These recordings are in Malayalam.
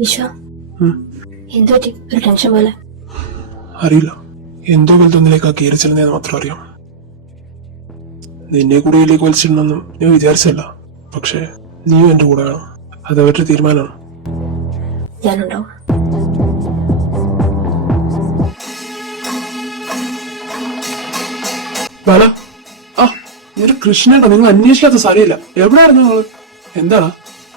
വിശ്വ എന്തു പറ്റി? ഒരു ടെൻഷൻ പോലെ. അറിയില്ല, എന്തോ വലുതൊന്നിലേക്ക് ആ കയറി ചെല്ലുന്നതെന്ന് മാത്രം അറിയാം. നിന്നെ കൂടെ ഇതിലേക്ക് വലിച്ചിടണമെന്നും ഞാൻ വിചാരിച്ചല്ല. പക്ഷെ നീയും എന്റെ കൂടെ വേണം. അത് അവരുടെ തീരുമാനമാണ്. ഞാനുണ്ടാവും. ബാല, ആ ഒരു കൃഷ്ണേട്ടാ, നിങ്ങൾ അന്വേഷിക്കാത്ത സാരിയില്ല. എവിടെയായിരുന്നു നിങ്ങള്? എന്താടാ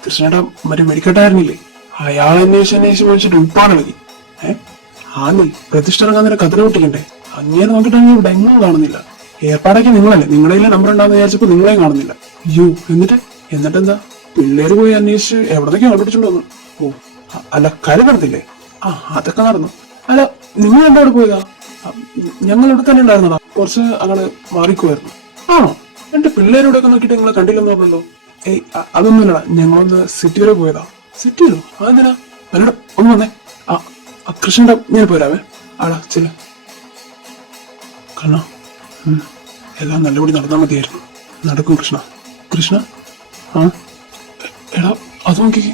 കൃഷ്ണേട്ടാ, മറ്റേ മെഡിക്കട്ടായിരുന്നില്ലേ? അയാൾ അന്വേഷിച്ചിട്ട് ഉപ്പാടിളകി. ആന്നി പ്രതിഷ്ഠ ഇറങ്ങാൻ നേരം കതിര പൊട്ടിക്കണ്ടേ? അങ്ങനെ നോക്കിയിട്ടാണെങ്കിൽ ഇവിടെ എങ്ങും കാണുന്നില്ല. ഏർപ്പാടൊക്കെ നിങ്ങളല്ലേ, നിങ്ങളുടെ നമ്പർ ഉണ്ടാന്ന് വിചാരിച്ചപ്പോ നിങ്ങളെയും കാണുന്നില്ല. അയ്യോ, എന്നിട്ടെന്താ? പിള്ളേര് പോയി അന്വേഷിച്ച് എവിടേക്ക് കണ്ടുപിടിച്ചോണ്ട് വന്നു. ഓ അല്ല, കര നടത്തില്ലേ? ആ അതൊക്കെ നടന്നു. അല്ല, നിങ്ങൾ എന്തോടെ പോയതാ? ഞങ്ങൾ ഇവിടെ തന്നെ ഉണ്ടായിരുന്നടാ, കുറച്ച് അങ്ങോട്ട് മാറിക്കുമായിരുന്നു. ആണോ? എന്റെ പിള്ളേരോടൊക്കെ നോക്കിയിട്ട് നിങ്ങളെ കണ്ടില്ലെന്ന് പറഞ്ഞല്ലോ. ഏയ് അതൊന്നുമില്ലടാ, ഞങ്ങളൊന്ന് സിറ്റി വരെ പോയതാ. സിറ്റിയിലോ? അതെന്തിനാ? അല്ലടാ, ഒന്ന് വന്നേ. കൃഷ്ണന്റെ ഞാൻ പോരാവേ. ആടാ ചില കണ്ണ, എല്ലാം നല്ലപടി നടന്നാൽ മതിയായിരുന്നു. നടക്കും കൃഷ്ണ. കൃഷ്ണ, ആ എടാ അത് നോക്കിക്കേ.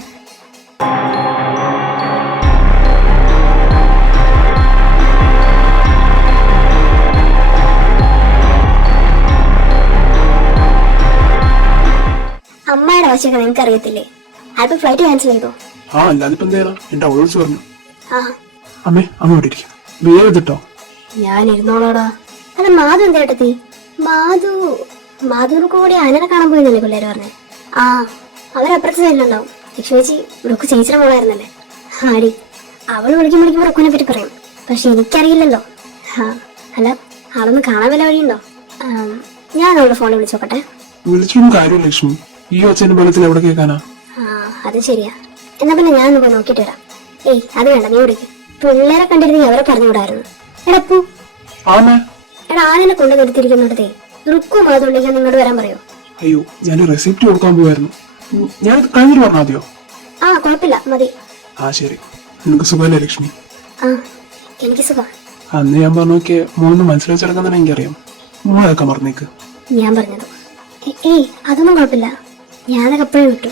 അമ്മയുടെ ആവശ്യമൊക്കെ നിങ്ങൾക്ക് അറിയത്തില്ലേ? അല്പം ഫ്ലൈറ്റ് ക്യാൻസൽ ചെയ്തോ? ആ അല്ലാതിപ്പോ എന്താ, എന്റെ അവള് വിളിച്ചു പറഞ്ഞു. ആ അമ്മേ, അമ്മ ഇവിടെ ഇരിക്കും. വേഗത്തിട്ടോ. ഞാൻ ഇരുന്നോളാടാ. അത് മാധു എന്തേട്ടത്തി? മാധുവിന് കൂടി അനനെ കാണാൻ പോയെന്നല്ലേ പിള്ളേര് പറഞ്ഞേ? ആ അവരപ്പുറത്ത് ചെല്ലുണ്ടാവും. ലക്ഷ്മിച്ചി റുക്ക് ചേച്ചിയുടെ മോളായിരുന്നല്ലേ? ആടി, അവള് വിളിക്കുമ്പോ റുക്കുവിനെ പറ്റി പറയും. പക്ഷെ എനിക്കറിയില്ലല്ലോ. അല്ല, ആളൊന്ന് കാണാൻ വല്ല വഴിയുണ്ടോ? ഞാൻ അവളുടെ ഫോണിൽ വിളിച്ചോക്കട്ടെ. വിളിച്ചൊന്നും കാര്യം ലക്ഷ്മി, ഈ ഒച്ചന്റെ ബലത്തിൽ എവിടെ കേൾക്കാനാ? അത് ശരിയാ. എന്നാ പിന്നെ ഞാൻ ഒന്ന് പോയി നോക്കിട്ട് വരാം. ഏയ് അത് വേണ്ട, നീ വിളിക്കും. പിള്ളേരെ കണ്ടിരുന്നെങ്കിൽ അവരെ പറഞ്ഞുകൂടായിരുന്നു. എടപ്പൂ, എടാ ആനനെ കൊണ്ട് നിർത്തിയിരിക്കുന്നിടത്തേ റുക്കും അതുണ്ടെങ്കിൽ നിങ്ങോട്ട് വരാൻ പറയോ? അയ്യോ, ഞാൻ റെസിപ്റ്റ് കൊടുക്കാൻ പോവായിരുന്നു. ഞാൻ കഴിഞ്ഞിട്ട് പറഞ്ഞാ മതിയോ? ആ കുഴപ്പമില്ല, മതി. ആ ശരി. നിനക്ക് സുഖമല്ലേ ലക്ഷ്മി? ആ എനിക്ക് സുഖം. അന്ന് ഞാൻ പറഞ്ഞോക്കെ മോനൊന്ന് മനസ്സിലാച്ചെടുക്കാൻ തന്നെ എനിക്കറിയാം. മോളൊക്കെ മറന്നേക്ക്. ഞാൻ പറഞ്ഞത് ഏയ് അതൊന്നും കുഴപ്പമില്ല, ഞാനതൊക്കെ എപ്പോഴും വിട്ടു.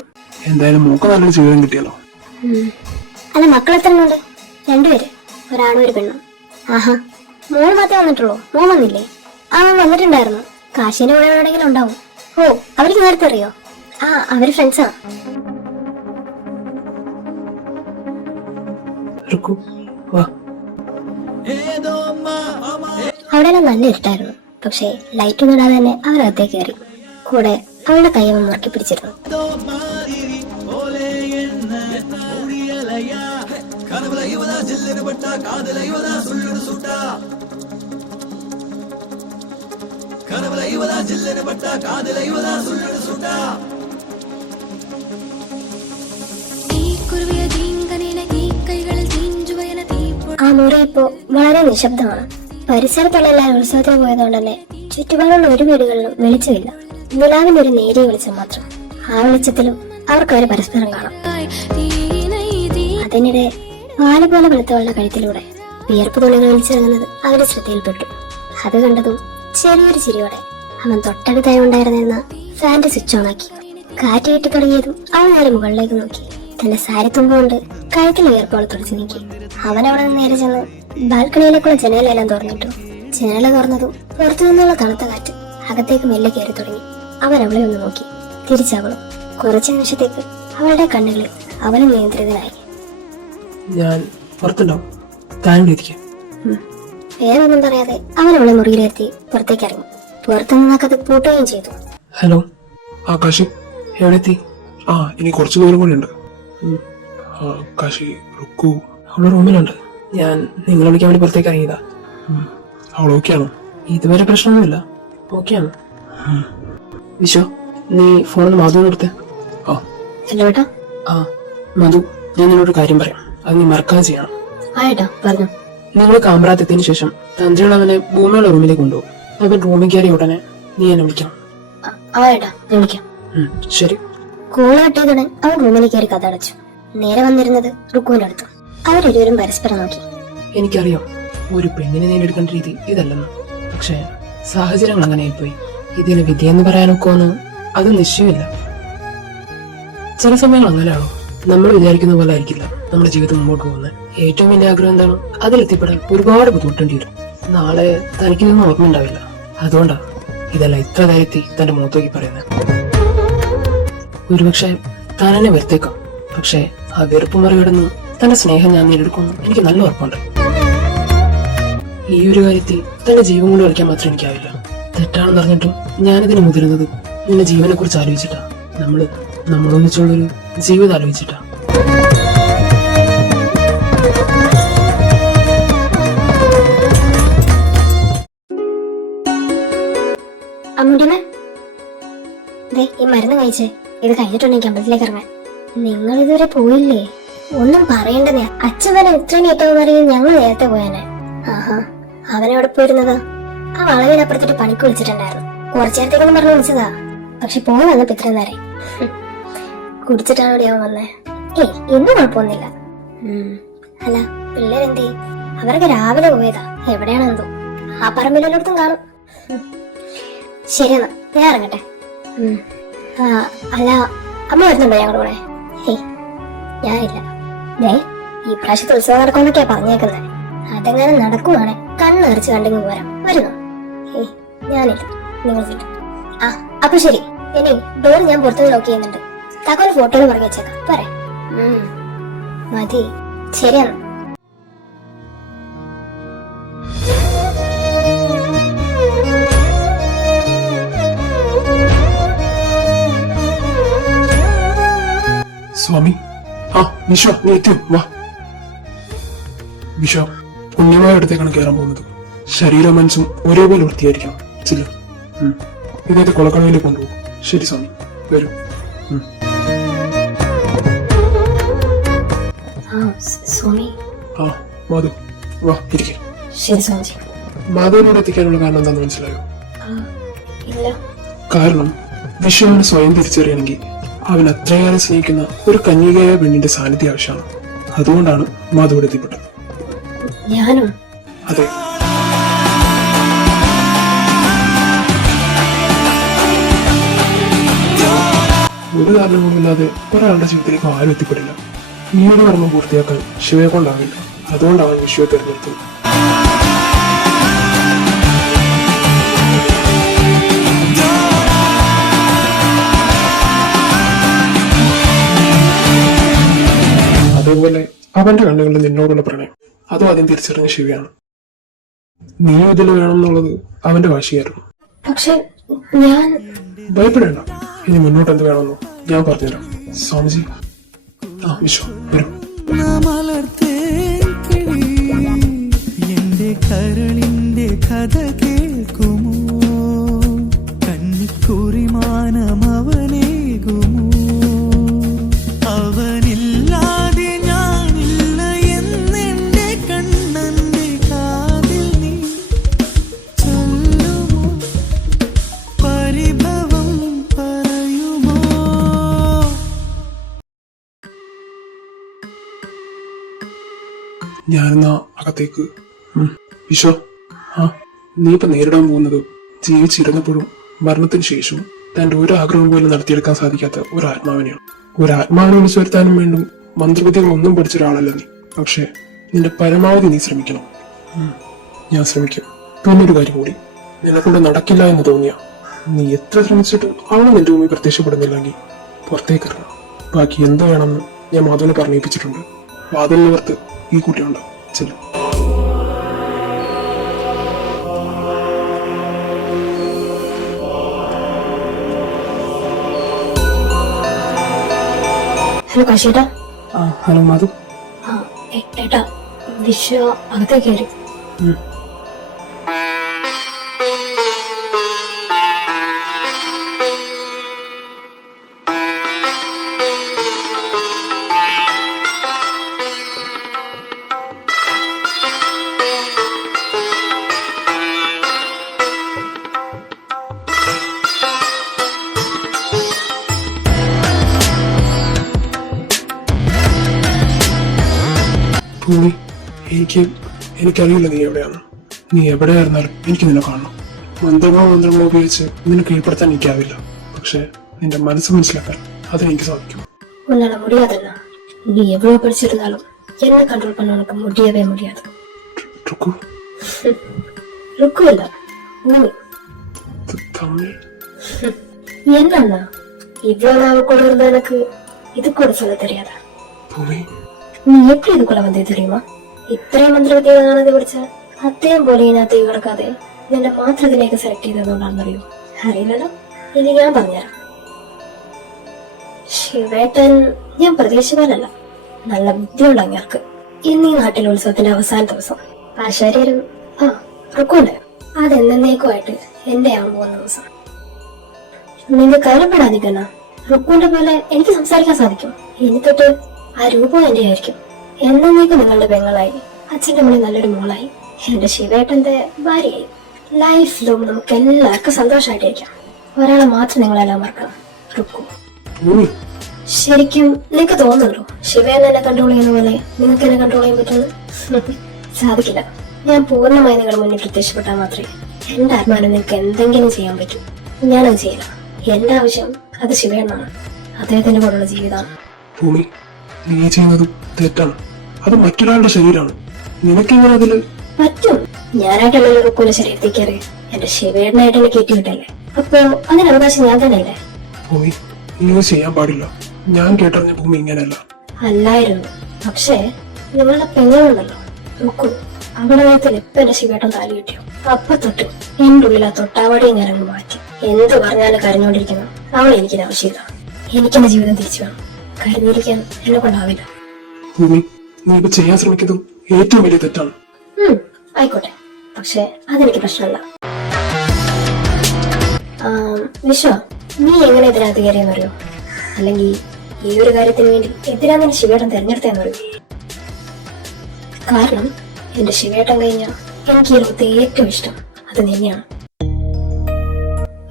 എന്തായാലും മോക്ക് നല്ലൊരു ജീവിതം കിട്ടിയല്ലോ. അല്ല, മക്കൾ എത്ര ഉണ്ട്? 2 പേര്, ഒരാണും ഒരു പെണ്ണും. ആഹാ, മോൾ മാത്രമേ വന്നിട്ടുള്ളൂ? മോൻ വന്നില്ലേ? ആ വന്നിട്ടുണ്ടായിരുന്നു. കാശിന്റെ കൂടെ എവിടെയെങ്കിലും ഉണ്ടാവും. ഓ, അവർക്ക് നേരത്തെ അറിയോ? ആ അവര് ഫ്രണ്ട്സാ. അവിടെയെല്ലാം നല്ല ഇരുട്ടായിരുന്നു. പക്ഷെ ലൈറ്റ് ഒന്നും ഇടാതെ തന്നെ അവരകത്തേക്ക് കയറി. കൂടെ അവളുടെ കൈ മുറുക്കി പിടിച്ചിരുന്നു. ആ മുറി ഇപ്പോ വളരെ നിശബ്ദമാണ്. പരിസരത്തുള്ള എല്ലാവരും ഉത്സവത്തിന് പോയതുകൊണ്ട് തന്നെ ചുറ്റുപാടുള്ള ഒരു വീടുകളിലും വെളിച്ചമില്ല. നിലാവിന്റെ ഒരു നേരിയ വെളിച്ചം മാത്രം. ആ വെളിച്ചത്തിലും അവർക്കവര് പരസ്പരം കാണാം. അതിനിടെ പാല് പോലെ വെളുത്തവളുടെ കഴുത്തിലൂടെ വിയർപ്പ് തുള്ളികൾ വലിച്ചിറങ്ങുന്നത് അവരുടെ ശ്രദ്ധയിൽപ്പെട്ടു. അത് കണ്ടതും ചെറിയൊരു ചിരിയോടെ അവൻ തൊട്ടടുത്തായി ഉണ്ടായിരുന്ന ഫാന്റെ സ്വിച്ച് ഓണാക്കി. കാറ്റ് കിട്ടി തുടങ്ങിയതും അവൻ നേരെ മുകളിലേക്ക് നോക്കി. തന്റെ സാരി തുമ്പുകൊണ്ട് കഴുത്തിൽ വിയർപ്പോടെ തുടച്ചു നീക്കി. അവൻ അവിടെ നിന്ന് നേരെ ചെന്ന് ബാൽക്കണിയിലേക്കുള്ള ജനലെല്ലാം തുറന്നിട്ടു. ജനല തുറന്നതും പുറത്തു നിന്നുള്ള തണുത്ത കാറ്റ് അകത്തേക്ക് മെല്ലെ കയറി തുടങ്ങി. അവൻ അവളെ ഒന്ന് നോക്കി. തിരിച്ചവളും. കുറച്ചു നിമിഷത്തേക്ക് അവളുടെ കണ്ണുകളിൽ അവനും നിയന്ത്രിതനായി. ഞാൻ പുറത്തുണ്ടാവും, താൻ വിളിക്കാം. വേറൊന്നും പറയാതെ അവൻ അവളെ മുറിയിലെത്തി പുറത്തേക്ക് ഇറങ്ങി. പുറത്തുനിന്ന് കഥ പൂട്ടുകയും ചെയ്തു. ഹലോ കാശി, എവിടെ എത്തി? ഇനി കുറച്ചു ദൂരം കൂടി ഉണ്ട്. കാശി, റുക്കു അവളുടെ റൂമിലുണ്ട്. ഞാൻ നിങ്ങളെ വിളിക്കാൻ വേണ്ടി പുറത്തേക്ക് ഇറങ്ങിയതാ. അവൾ ഓക്കെയാണോ? ഇതുവരെ പ്രശ്നമൊന്നുമില്ല, ഓക്കെയാണ്. വിശ്വ, നീ ഫോണിൽ മധു കൊടുത്തേ. ഹലോ ഏട്ടാ. മധു, ഞാൻ നിന്നോടൊരു കാര്യം പറയാം, അത് നീ മറക്കാതെ ചെയ്യണം. ആയിട്ടോ, പറഞ്ഞു. നിങ്ങൾ കാമ്പ്രാത്തെത്തിയതിനു ശേഷം തന്ത്രികൾ അവനെ ഭൂമിയുള്ള റൂമിലേക്ക് കൊണ്ടുപോകും. അവൻ റൂമിൽ കയറി ഉടനെ നീ എന്നെ വിളിക്കണം. ആയിട്ടാ, ഞാൻ വിളിക്കാം. ശരി. കോള് കെട്ടിയതുടൻ അവൻ റൂമിലേക്ക് കയറി കഥ അടച്ചു. നേരെ വന്നിരുന്നത് റുക്കുവിന്റെ അടുത്ത്. അവരിരുവരും പരസ്പരം നോക്കി. എനിക്കറിയാം ഒരു പെണ്ണിനെ നേടിയെടുക്കേണ്ട രീതി ഇതല്ലെന്ന്, പക്ഷെ സാഹചര്യങ്ങൾ അങ്ങനെ ആയിപ്പോയി. ഇതിന് വിധിയെന്ന് പറയാനൊക്കെ ഒന്നും അത് നിശ്ചയമില്ല. ചില സമയങ്ങൾ അങ്ങനെയാണോ? നമ്മൾ വിചാരിക്കുന്ന പോലെ ആയിരിക്കില്ല നമ്മുടെ ജീവിതം മുമ്പോട്ട് പോകുന്നത്. ഏറ്റവും വലിയ ആഗ്രഹം എന്താണ്? അതിലെത്തിപ്പെടാൻ ഒരുപാട് ബുദ്ധിമുട്ടേണ്ടി വരും. നാളെ തനിക്കിതൊന്നും ഓർമ്മ ഉണ്ടാവില്ല. അതുകൊണ്ടാ ഇതെല്ലാം ഇത്ര ധൈര്യത്തിൽ തന്റെ മുഖത്തോക്കി പറയുന്നത്. ഒരുപക്ഷെ താൻ എന്നെ വെറുത്തേക്കാം, പക്ഷെ ആ വെറുപ്പ് മറികടന്ന് തന്റെ സ്നേഹം ഞാൻ നേടിയെടുക്കുമെന്ന് എനിക്ക് നല്ല ഉറപ്പുണ്ട്. ഈ ഒരു കാര്യത്തിൽ തന്റെ ജീവൻ കൊണ്ട് കളിക്കാൻ മാത്രം എനിക്കാവില്ല. തെറ്റാണെന്ന് പറഞ്ഞിട്ടും ഞാനിതിന് മുതിരുന്നത് നിന്റെ ജീവനെ കുറിച്ച് ആലോചിച്ചിട്ടാ. നമ്മളൊന്നിച്ചുള്ളൊരു ജീവിതം ആലോചിച്ചിട്ടാ. അമ്മുടിമേ, ദേ ഈ മരുന്ന് കഴിച്ചേ. ഇത് കഴിഞ്ഞിട്ടുണ്ടെങ്കിൽ അമ്പലത്തിലേക്ക് ഇറങ്ങാൻ. നിങ്ങൾ ഇതുവരെ പോയില്ലേ? ഒന്നും പറയണ്ടതേ. അച്ഛൻ വരെ ഇത്രയും ഏറ്റവും അറിയും ഞങ്ങൾ നേരത്തെ പോയാനെ. ആഹാ, അവനെവിടെ പോയിരുന്നതാ? ആ വളവിനപ്പുറത്തിട്ട് പണിക്ക് വിളിച്ചിട്ടുണ്ടായിരുന്നു. കുറച്ചു നേരത്തേക്കൊന്നും പറഞ്ഞു വിളിച്ചതാ. പക്ഷെ പോയി വന്നപ്പോ ഇത്രയും നേരം കുടിച്ചിട്ടാണ് ഇവിടെ അവൻ വന്നേ. ഏയ് ഇന്നും കുഴപ്പമൊന്നുമില്ല. അല്ല, പിള്ളേരെന്തേ? അവരൊക്കെ രാവിലെ പോയതാ. എവിടെയാണെന്തോ. ആ പറമ്പിലെല്ലായിടത്തും കാണും. ശരിയെന്നാ, ഞാൻ ഇറങ്ങട്ടെ. അല്ല, അമ്മ വരുന്നുണ്ടോ ഞങ്ങളുടെ കൂടെ? ഹേയ്, ഞാനില്ല. ദേ ഈ പ്രാവശ്യത്തെ ഉത്സവം നടക്കുമെന്നൊക്കെയാ പറഞ്ഞേക്കുന്നത്. അതെങ്ങനെ നടക്കുവാണെ കണ്ണെറിച്ച് കണ്ടെങ്കിൽ പോരാം. വരുന്നോ? ഹേയ്, ഞാനില്ല. നിങ്ങൾ വിട്ടു. ആ അപ്പൊ ശരി. ഇനി ഡോർ ഞാൻ പുറത്തുനിന്ന് ലോക്ക് ചെയ്യുന്നുണ്ട്. താക്കോല് ഫോട്ടോയിൽ പറഞ്ഞു വെച്ചേക്കാം. പോരെ? മതി. ശരിയാണ്. സ്വാമി, ആ വിശ്വ, നീ എത്തിയോ? വാ വിശ്വ, പുണ്യമായ ഇടത്തേക്കാണ് കയറാൻ പോകുന്നത്. ശരീരം മനസ്സും ഒരേപോലെ വൃത്തിയായിരിക്കണം. ചില ഇതേത് കുളക്കടവിലേക്ക് കൊണ്ടുപോകും. ശരി സ്വാമി, വരൂ. സ്വാമി. ആ മാധു, വാ ഇരിക്കെ. ശരി സ്വാമിജി. മാധുവിനോട് എത്തിക്കാനുള്ള കാരണം എന്താന്ന് മനസ്സിലായോ? ഇല്ല. കാരണം വിശ്വവിനെ സ്വയം തിരിച്ചറിയണമെങ്കിൽ അവൻ അത്രയേറെ സ്നേഹിക്കുന്ന ഒരു കന്യകയായ പെണ്ണിന്റെ സാന്നിധ്യം ആവശ്യമാണ്. അതുകൊണ്ടാണ് മാധുവിടെ എത്തിപ്പെട്ടത്. ഞാനോ? അതെ. ഒരു കാരണങ്ങളുമില്ലാതെ ഒരാളുടെ ജീവിതത്തിലേക്ക് ആരും എത്തിപ്പെടില്ല. ഈ ഒരു കർമ്മം പൂർത്തിയാക്കാൻ ശിവയെ കൊണ്ടാവില്ല. അതുകൊണ്ടാണ് വിശ്വയെ തിരഞ്ഞെടുത്തത്. അതേപോലെ അവന്റെ കണ്ണുകളിൽ നിന്നോടുള്ള പ്രണയം അതും ആദ്യം തിരിച്ചറിഞ്ഞ ശിവയാണ്. നീ ഇതിൽ വേണം എന്നുള്ളത് അവന്റെ വാശിയായിരുന്നു. പക്ഷെ ഞാൻ ഭയപ്പെടേണ്ട. ഇനി മുന്നോട്ട് എന്ത് വേണമെന്നോ ഞാൻ പറഞ്ഞുതരാം. സ്വാമിജി, ആ വിശ്വ വരൂ. എന്റെ കരളിന്റെ കഥ കേൾക്കുമോ? കന്നിക്കുറിമാനം അവനേകുമോ? അവനില്ലാതെ ഞാനില്ല എന്നെന്റെ കണ്ണന്റെ കാതിൽ നീ ചൊല്ലുമോ? പരിഭവം പറയുമോ? ഞാനെന്നാ അകത്തേക്ക്. വിശ്വ, ആ നീ ഇപ്പൊ നേരിടാൻ പോകുന്നത് ജീവിച്ചിരുന്നപ്പോഴും മരണത്തിന് ശേഷവും തന്റെ ഒരു ആഗ്രഹം പോലും നടത്തിയെടുക്കാൻ സാധിക്കാത്ത ഒരു ആത്മാവിനെയാണ്. ഒരു ആത്മാവിനെ വിളിച്ചു വരുത്താനും വേണ്ടും മന്ത്രവിദ്യകൾ ഒന്നും പഠിച്ച ഒരാളല്ല നീ. പക്ഷെ നിന്റെ പരമാവധി നീ ശ്രമിക്കണം. ഞാൻ ശ്രമിക്കും. പിന്നെ ഒരു കാര്യം കൂടി, നിനക്കൊണ്ട് നടക്കില്ല എന്ന് തോന്നിയ നീ എത്ര ശ്രമിച്ചിട്ടും അവളെ നിന്റെ മുമ്പിൽ പ്രത്യക്ഷപ്പെടുന്നില്ലെങ്കിൽ പുറത്തേക്ക് ഇറങ്ങാം. ബാക്കി എന്ത് വേണമെന്ന് ഞാൻ മാധവനെ പറഞ്ഞേൽപ്പിച്ചിട്ടുണ്ട്. വാതിലിനകത്ത് ഈ കുട്ടിയുണ്ടാവും. ചെല്ലും. ഹലോ കാശിയേട്ടാ. ആ ഹലോ മാധു. ഏട്ടാ, വിശ്വ അകത്തേക്ക് കയറി. ഭൂമി, എനിക്കറിയില്ല നീ എവിടെയാണ്. നീ എവിടെയായിരുന്നാലും എനിക്ക് നിന്നെ കാണണം. മന്ത്രങ്ങളോ ഉപയോഗിച്ച് നിന്നെ കീഴ്പ്പെടുത്താൻ എനിക്കാവില്ല. പക്ഷെ നിന്റെ മനസ്സ് മനസ്സിലാക്കാൻ അതിനെനിക്ക് സാധിക്കും. உன்னால முடியாதுண்ணா. நீ எவ்வளவு படிச்சிருந்தாலும் என்ன கண்ட்ரோல் பண்ண உனக்கு முடியவே முடியாது. ருக்கு ருக்கு இல்ல, நீ. தமிழ் என்னன்னா இவ்வளவு நாள் கூட இருந்த எனக்கு இது கூட சொல்ல தெரியாதா? ഭൂമി നീ എപ്പി ഇതുക്കുള്ള വന്നേ தெரியுமா? ഇത്രയും മന്ത്രവിദ്യകളാണത് പഠിച്ച അത്രയും പോലെ ഇതിനകത്ത് കിടക്കാതെ നിന്റെ മാത്രത്തിലേക്ക് സെലക്ട് ചെയ്തതുകൊണ്ടാണെന്നറിയോ? അറിയില്ലല്ലോ, ഇനി ഞാൻ പറഞ്ഞുതരാം. ശിവേട്ടൻ ഞാൻ പ്രതീക്ഷിച്ച പോലല്ല, നല്ല ബുദ്ധിയുള്ള അങ്ങേർക്ക്. ഇന്ന് ഈ നാട്ടിലെ ഉത്സവത്തിന്റെ അവസാന ദിവസം ആശാരിയരും റുക്കുണ്ട് അതെന്നേക്കുമായിട്ട് എന്റെ ആവാൻ പോകുന്ന ദിവസം. നിന്റെ കാര്യപ്പെടാതിരിക്കുന്ന റുക്കുവിന്റെ പോലെ എനിക്ക് സംസാരിക്കാൻ സാധിക്കും. ഇനി തൊട്ട് ആ രൂപം എന്റെ ആയിരിക്കും. എന്നേക്കും നിങ്ങളുടെ പെങ്ങളായി, അച്ഛന്റെ മുന്നിൽ നല്ലൊരു മോളായി, എന്റെ ശിവേട്ടന്റെ ഭാര്യയായി. ലൈഫിലും നമുക്ക് എല്ലാവർക്കും സന്തോഷമായിട്ടിരിക്കാം. ഒരാളെ മാത്രം നിങ്ങളെല്ലാം മറക്കണം, റുക്കു. ഭൂമി ശരിക്കും നിനക്ക് തോന്നുന്നുണ്ടോ ശിവേനെ എന്നെ കൺട്രോൾ ചെയ്യുന്ന പോലെ നിങ്ങൾക്ക് എന്നെ കൺട്രോൾ ചെയ്യാൻ പറ്റുന്നു? സാധിക്കില്ല. ഞാൻ പൂർണ്ണമായി നിങ്ങളുടെ മുന്നിൽ പ്രത്യക്ഷപ്പെട്ടാൽ മാത്രമേ എന്റെ ആത്മാവിനെ നിങ്ങൾക്ക് എന്തെങ്കിലും ചെയ്യാൻ പറ്റൂ. ഞാനത് ചെയ്യില്ല. എന്റെ ആവശ്യം അത് ശിവേണ്ണാണ്, അദ്ദേഹത്തിന്റെ കൂടെയുള്ള ജീവിതമാണ്. ഭൂമി നീ ചെയ്യുന്നത് തെറ്റാണ്. അത് മറ്റൊരാളുടെ ശരീരമാണ്. നിനക്കെങ്ങനെ അതില് പറ്റും. ഞാനായിട്ടുള്ള റുക്കുവിന്റെ ശരീരത്തിൽ കയറി എന്റെ ശിവേണ്ണായിട്ട് എന്നെ കയറ്റി വിട്ടല്ലേ, അപ്പൊ അതിന് അവകാശം ഞാൻ തന്നെയല്ലേ? ഭൂമി ഇങ്ങനെ ചെയ്യാൻ പാടില്ല. ഞാൻ കേട്ടറിഞ്ഞ ഭൂമി ഇങ്ങനെയല്ല. അല്ലായിരുന്നു. പക്ഷേ നിങ്ങളുടെ പെങ്ങളുണ്ടല്ലോ റുക്കു, അവിടെ നേരത്തിൽ ഇപ്പൊ എന്റെ ശിവേട്ടൻ താലി കിട്ടിയോ അപ്പൊ തൊട്ട് എന്റെ ഉള്ളിൽ ആ തൊട്ടാവാടിയും ഞാൻ അങ്ങ് മാറ്റി. എന്ത് പറഞ്ഞാലും കരഞ്ഞോണ്ടിരിക്കണം. അവളെ എനിക്കിന് ആവശ്യമില്ല. എനിക്കെന്റെ ജീവിതം തിരിച്ചു വേണം. കരഞ്ഞിരിക്കാൻ എന്നെ കൊണ്ടാവില്ല. ഭൂമി നീ ഇപ്പൊ ചെയ്യാൻ ശ്രമിക്കുന്നതും ഏറ്റവും വലിയ തെറ്റാണ്. ആയിക്കോട്ടെ, പക്ഷെ അതെനിക്ക് പ്രശ്നമല്ല. വിശ്വ, നീ എങ്ങനെ ഇതിനകത്ത് കയറിയെന്നറിയോ? അല്ലെങ്കിൽ ഈ ഒരു കാര്യത്തിന് വേണ്ടി എന്തിനാ നിന്റെ ശിവേട്ടൻ തെരഞ്ഞെടുത്തതെന്നറിയോ? കാരണം എന്റെ ശിവേട്ടൻ കഴിഞ്ഞ എനിക്ക് ഈ ലോകത്തെ ഏറ്റവും ഇഷ്ടം അത് നിന്നെയാണ്.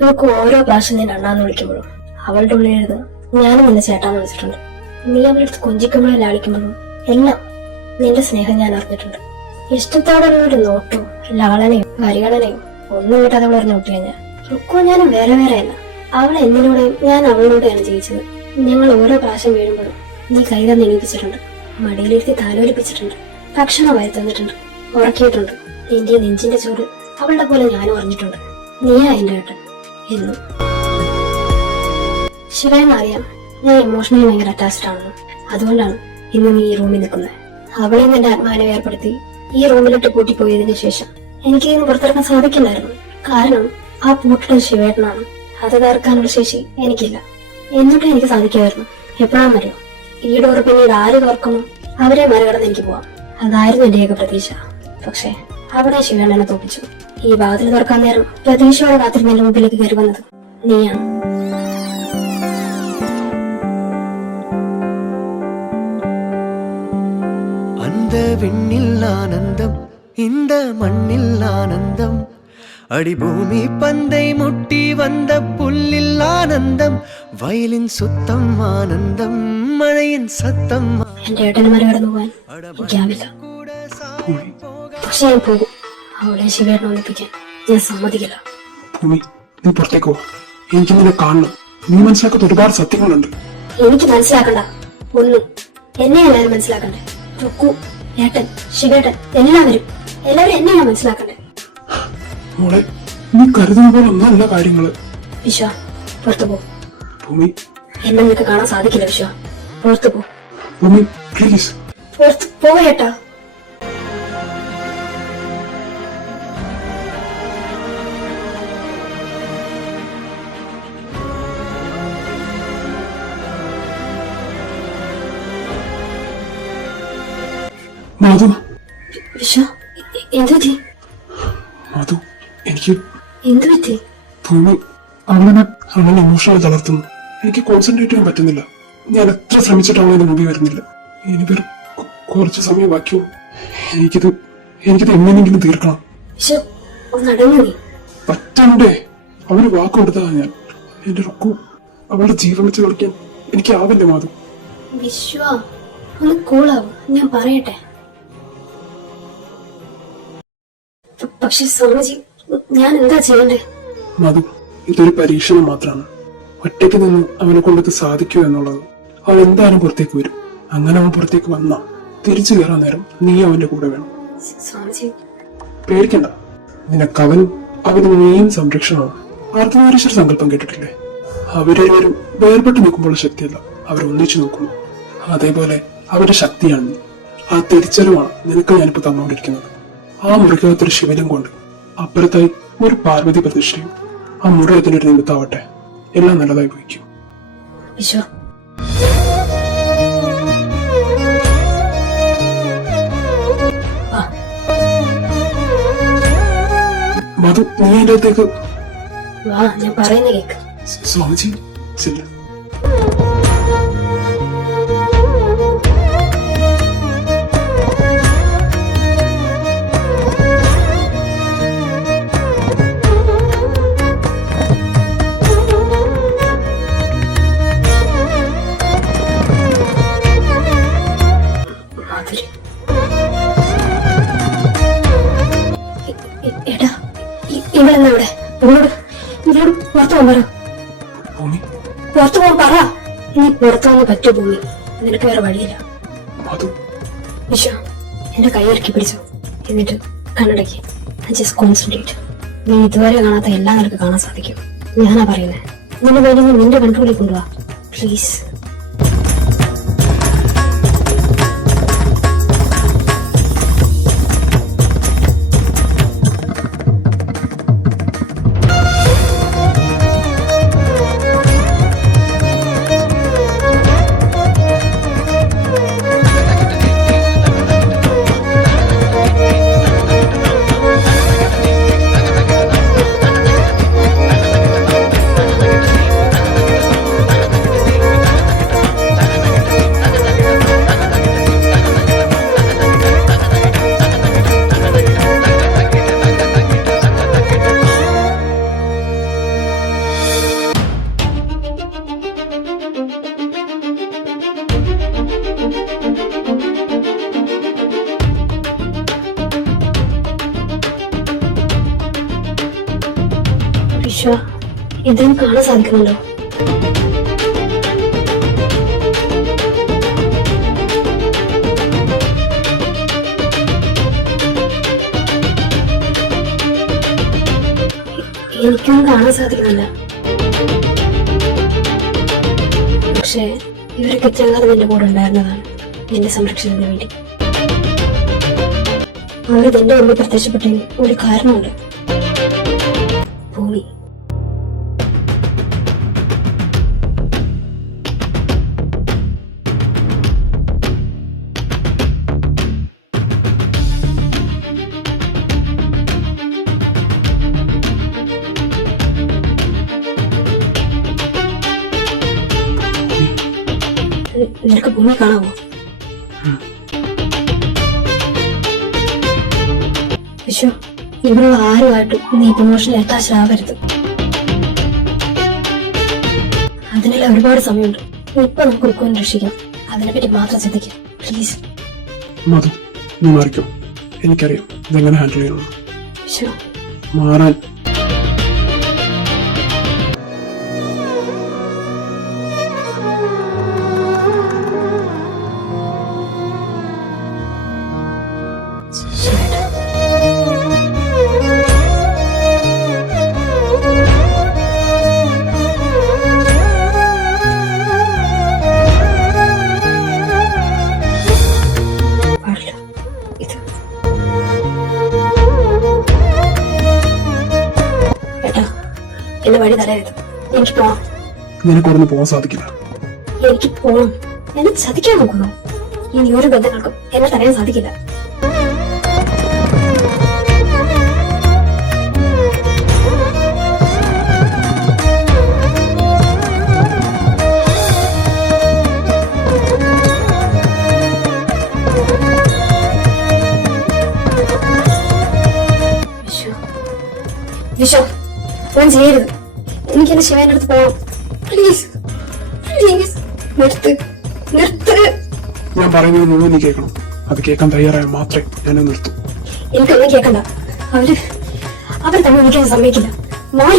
നമുക്ക് ഓരോ പ്രാവശ്യം നിന്നെ അണ്ണാന്ന് വിളിക്കുമ്പോഴും അവളുടെ ഉള്ളിലെഴുത് ഞാനും നിന്നെ ചേട്ടാന്ന് വിളിച്ചിട്ടുണ്ട്. നീ അവളുടെ അടുത്ത് കൊഞ്ചിക്കുമ്പോഴും ലാളിക്കുമ്പോഴും എല്ലാം നിന്റെ സ്നേഹം ഞാൻ അറിഞ്ഞിട്ടുണ്ട്. ഇഷ്ടത്തോടുള്ള ഒരു നോട്ടോ ലാളനയോ പരിഗണനയോ ഒന്നും കിട്ടാതെ അവൾ നോട്ട് കഴിഞ്ഞാൽ റുക്കോ ഞാനും വേറെ വേറെ അല്ല. അവളെ എന്നിലൂടെയും ഞാൻ അവളിലൂടെയാണ് ജീവിച്ചത്. ഞങ്ങൾ ഓരോ പ്രാവശ്യം വീഴുമ്പോഴും നീ കൈതന്ന് എണീപ്പിച്ചിട്ടുണ്ട്, മടിയിലിരുത്തി താലോലിപ്പിച്ചിട്ടുണ്ട്, ഭക്ഷണം വാരി തന്നിട്ടുണ്ട്, ഉറക്കിയിട്ടുണ്ട്. നിന്റെ നെഞ്ചിന്റെ ചോറ് അവളുടെ പോലെ ഞാനും അറിഞ്ഞിട്ടുണ്ട്. നീയാ എന്റെ ഏട്ടൻ എന്നും. ശിവയെന്ന് അറിയാം ഞാൻ ഇമോഷണലി ഭയങ്കര അറ്റാച്ച്ഡ് ആണെന്ന്. അതുകൊണ്ടാണ് ഇന്ന് നീ ഈ റൂമിൽ നിൽക്കുന്നത്. അവളെ എന്റെ ആത്മാവിനെ ഏർപ്പെടുത്തി ഈ റൂമിലിട്ട് പൂട്ടിപ്പോയതിനു ശേഷം എനിക്ക് ഇന്ന് പുറത്തിറക്കാൻ സാധിക്കില്ലായിരുന്നു. കാരണം ആ പൂട്ടിട്ട ശിവേട്ടനാണ്. അത് തീർക്കാനുള്ള ശേഷി എനിക്കില്ല. എന്നിട്ടും എനിക്ക് സാധിക്കുമായിരുന്നു. എപ്പോഴാണെന്നറിയോ? ഈ ഡോറ് പിന്നീട് ആര് തുറക്കുന്നു അവരെ മറികടന്ന് എനിക്ക് പോവാം. അതായിരുന്നു എന്റെ ഏക പ്രതീക്ഷ. പക്ഷെ അവിടെ ശിവേണ്ണനെ തോപ്പിച്ചു. ഈ വാതിൽ തുറക്കാൻ നേരം പ്രതീക്ഷയോടെ രാത്രി എന്റെ മുമ്പിലേക്ക് കയറി വന്നത് നീയാണ്. அந்த விண்ணில் ஆனந்தம் இந்த மண்ணில் ஆனந்தம் அடிபூமி பந்தை முட்டி வந்த புல்லில் ஆனந்தம் வயலின் சுத்தம் ஆனந்தம் மழையின் சத்தம் എന്റെ ഏട്ടനെ മറികടന്നു പോവാൻ എനിക്കാവില്ല. പക്ഷെ ഞാൻ പോകും. അവളെ ശിവേട്ടനെ ഒന്നിപ്പിക്കാൻ ഞാൻ സമ്മതിക്കില്ല. ഭൂമി നീ പുറത്തേക്ക് പോ. എനിക്ക് നിന്നെ കാണണം. നീ മനസ്സിലാക്കാത്ത ഒരുപാട് സത്യങ്ങളുണ്ട്. എനിക്ക് മനസ്സിലാക്കണ്ട ഒന്നും. എന്നെ എല്ലാവരും മനസ്സിലാക്കണ്ടേ? റുക്കു, ഏട്ടൻ, ശിവേട്ടൻ, എല്ലാവരും എന്നെയാണ് മനസ്സിലാക്കണ്ടേ? മോളെ നീ കരുതുന്ന പോലെ ഒന്നല്ല കാര്യങ്ങള്. വിശ്വ പുറത്തു പോ. ഭൂമി എന്നെ നിനക്ക് കാണാൻ സാധിക്കില്ല. വിശ്വ പുറത്തു പോ. ഭൂമി പ്ലീസ്. പുറത്ത് പോയേട്ടാ. മാധു വിശ്വ എന്തു പറ്റി? മാധു എനിക്ക് എന്തു പറ്റി? ഭൂമി അവളെ ഇമോഷണൽ തളർത്തുന്നു. എനിക്ക് കോൺസെൻട്രേറ്റ് ചെയ്യാൻ പറ്റുന്നില്ല. ഞാൻ എത്ര ശ്രമിച്ചിട്ട് അവളെ മുമ്പിൽ വരുന്നില്ല. ഇനി വെറും കുറച്ച് സമയം ബാക്കിയോ. എനിക്കിത് എങ്ങനെയെങ്കിലും തീർക്കണം. വിശ്വ ഒന്ന് അടങ്ങി നീ. പറ്റണ്ടേ? അവന് വാക്ക് കൊടുത്തതാണ് ഞാൻ. എന്റെ റുക്കു അവളുടെ ജീവൻ വെച്ച് കളിക്കാൻ എനിക്കാവില്ല മാധു. വിശ്വ ഒന്ന് കൂളാവും. ഞാൻ പറയട്ടെ. പക്ഷെ സ്വാമിജി ഞാൻ എന്താ ചെയ്യണ്ടേ? മധു ഇതൊരു പരീക്ഷണം മാത്രമാണ്. ഒറ്റയ്ക്ക് നിന്ന് അവനെ കൊണ്ടത് സാധിക്കൂ എന്നുള്ളത്. അവൾ എന്തായാലും പുറത്തേക്ക് വരും. അങ്ങനെ അവൻ പുറത്തേക്ക് വന്ന തിരിച്ചു കയറാൻ നേരം നീ അവന്റെ കൂടെ വേണം. സ്വാമിജി, പേടിക്കണ്ട, നിനക്ക് അവന് നീയും സംരക്ഷണമാണ്. ആർത്തനാരീശ്വര സങ്കല്പം കേട്ടിട്ടില്ലേ? അവരൊരുവരും വേർപെട്ട് നിൽക്കുമ്പോൾ ശക്തിയല്ല, അവരൊന്നിച്ചു നിൽക്കുന്നു. അതേപോലെ അവരുടെ ശക്തിയാണ് നീ. ആ തിരിച്ചറിവാണ് നിനക്ക് ഞാനിപ്പോ തന്നുകൊണ്ടിരിക്കുന്നത്. ആ മുറിക്കകത്തൊരു ശിവനും കൊണ്ട് അപ്പുറത്തായി ഒരു പാർവതി പ്രതിഷ്ഠയും. ആ മുറി അതിനൊരു നിമിത്താവട്ടെ, എല്ലാം നല്ലതായി പോയിക്കും. വിശ്വ, മധു, നീ എന്റെ അടുത്തേക്ക് വാ, ഞാൻ പറയുന്ന കേക്ക്. സ്വാമിജി ചെല്ല. മാധുരി, എടാ, ഇവളെന്നാ ഇവിടെ? ഇവളോട് പുറത്തു പോകാൻ പറ. ഭൂമി, പുറത്തു പോകാൻ പറ. നീ പുറത്തു വന്ന് പറ്റൂ ഭൂമി, നിനക്ക് വേറെ വഴിയില്ല. മധു, വിശ്വ, എന്റെ കൈയിറക്കി പിടിച്ചു, എന്നിട്ട് കണ്ണടക്കി. Just concentrate. നീ ഇതുവരെ കാണാത്ത എല്ലാം നിനക്ക് കാണാൻ സാധിക്കും. ഞാനാ പറയുന്നത്. നിന്നെ വേണമെങ്കിൽ നിന്റെ കൺട്രോളിൽ കൊണ്ടുപോവാ, പ്ലീസ്. വിശ്വ, ഇതും കാണാൻ സാധിക്കുന്നുണ്ടോ? എനിക്കൊന്നും കാണാൻ സാധിക്കുന്നില്ല. പക്ഷേ ഇവരൊക്കെ ഇത്രയും കാലം എന്റെ കൂടെ ഉണ്ടായിരുന്നതാണ്, എന്റെ സംരക്ഷണത്തിന് വേണ്ടി. അവരിത് എന്റെ മുമ്പിൽ പ്രത്യക്ഷപ്പെട്ടതിന് ഒരു കാരണമുണ്ട്. ഭൂമി. നിനക്ക് ഭൂമി കാണാമോ? വിശ്വ, ഇവിടെയുള്ള ആരുമായിട്ടും നീ പ്രമോഷനിൽ അറ്റാച്ച് ആവരുത്. അതിനെല്ലാം ഒരുപാട് സമയമുണ്ട്. ഇപ്പൊ നമുക്ക് ഉൾക്കൊന്ന് രക്ഷിക്കാം. അതിനെപ്പറ്റി മാത്രം ശ്രദ്ധിക്കാം, പ്ലീസ്. മധു, നീ മാറിക്കോ. എനിക്കറിയാം ഇതെങ്ങനെ ഹാൻഡിൽ ചെയ്യണം. വിശ്വ, മാറാൻ എന്റെ വഴി തടയരുത്. എനിക്ക് പോണം. നിനക്കൊടന്ന് പോകാൻ സാധിക്കില്ല. എനിക്ക് പോണം. എന്നെ ചതിക്കാൻ നോക്കുന്നു. ഇനി ഒരു ബന്ധങ്ങൾക്കും എന്നെ തടയാൻ സാധിക്കില്ല. വിശ്വ, ഞാൻ ചെയ്യരുത്. എനിക്ക് എന്റെ ശിവന്റെ അടുത്ത് പോകണം. പ്ലീസ്, പ്ലീസ്, നിർത്ത്, നിർത്ത്. ഞാൻ പറയുന്നത് മുഴുവൻ നീ കേൾക്കണം. അത് കേൾക്കാൻ തയ്യാറായാൽ മാത്രമേ ഞാൻ നിർത്തൂ. എനിക്കൊന്നും കേൾക്കണ്ട. അവർ തന്നെ എനിക്കത് സമ്മതിക്കില്ല. മോൻ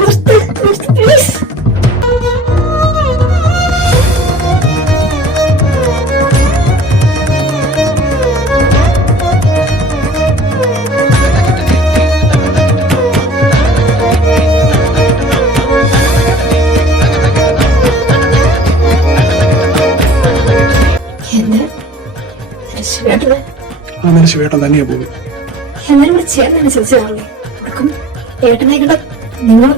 നിർത്ത്, നിർത്ത്, പ്ലീസ്. അങ്ങനെ ശിവേട്ടൻ തന്നെയാ ഭൂമി. എന്നാലും കൂടെ ചേർന്നാണ് ചോദിച്ചതാണല്ലേ. ഉറക്കം ഏട്ടനെ കണ്ട നിങ്ങൾ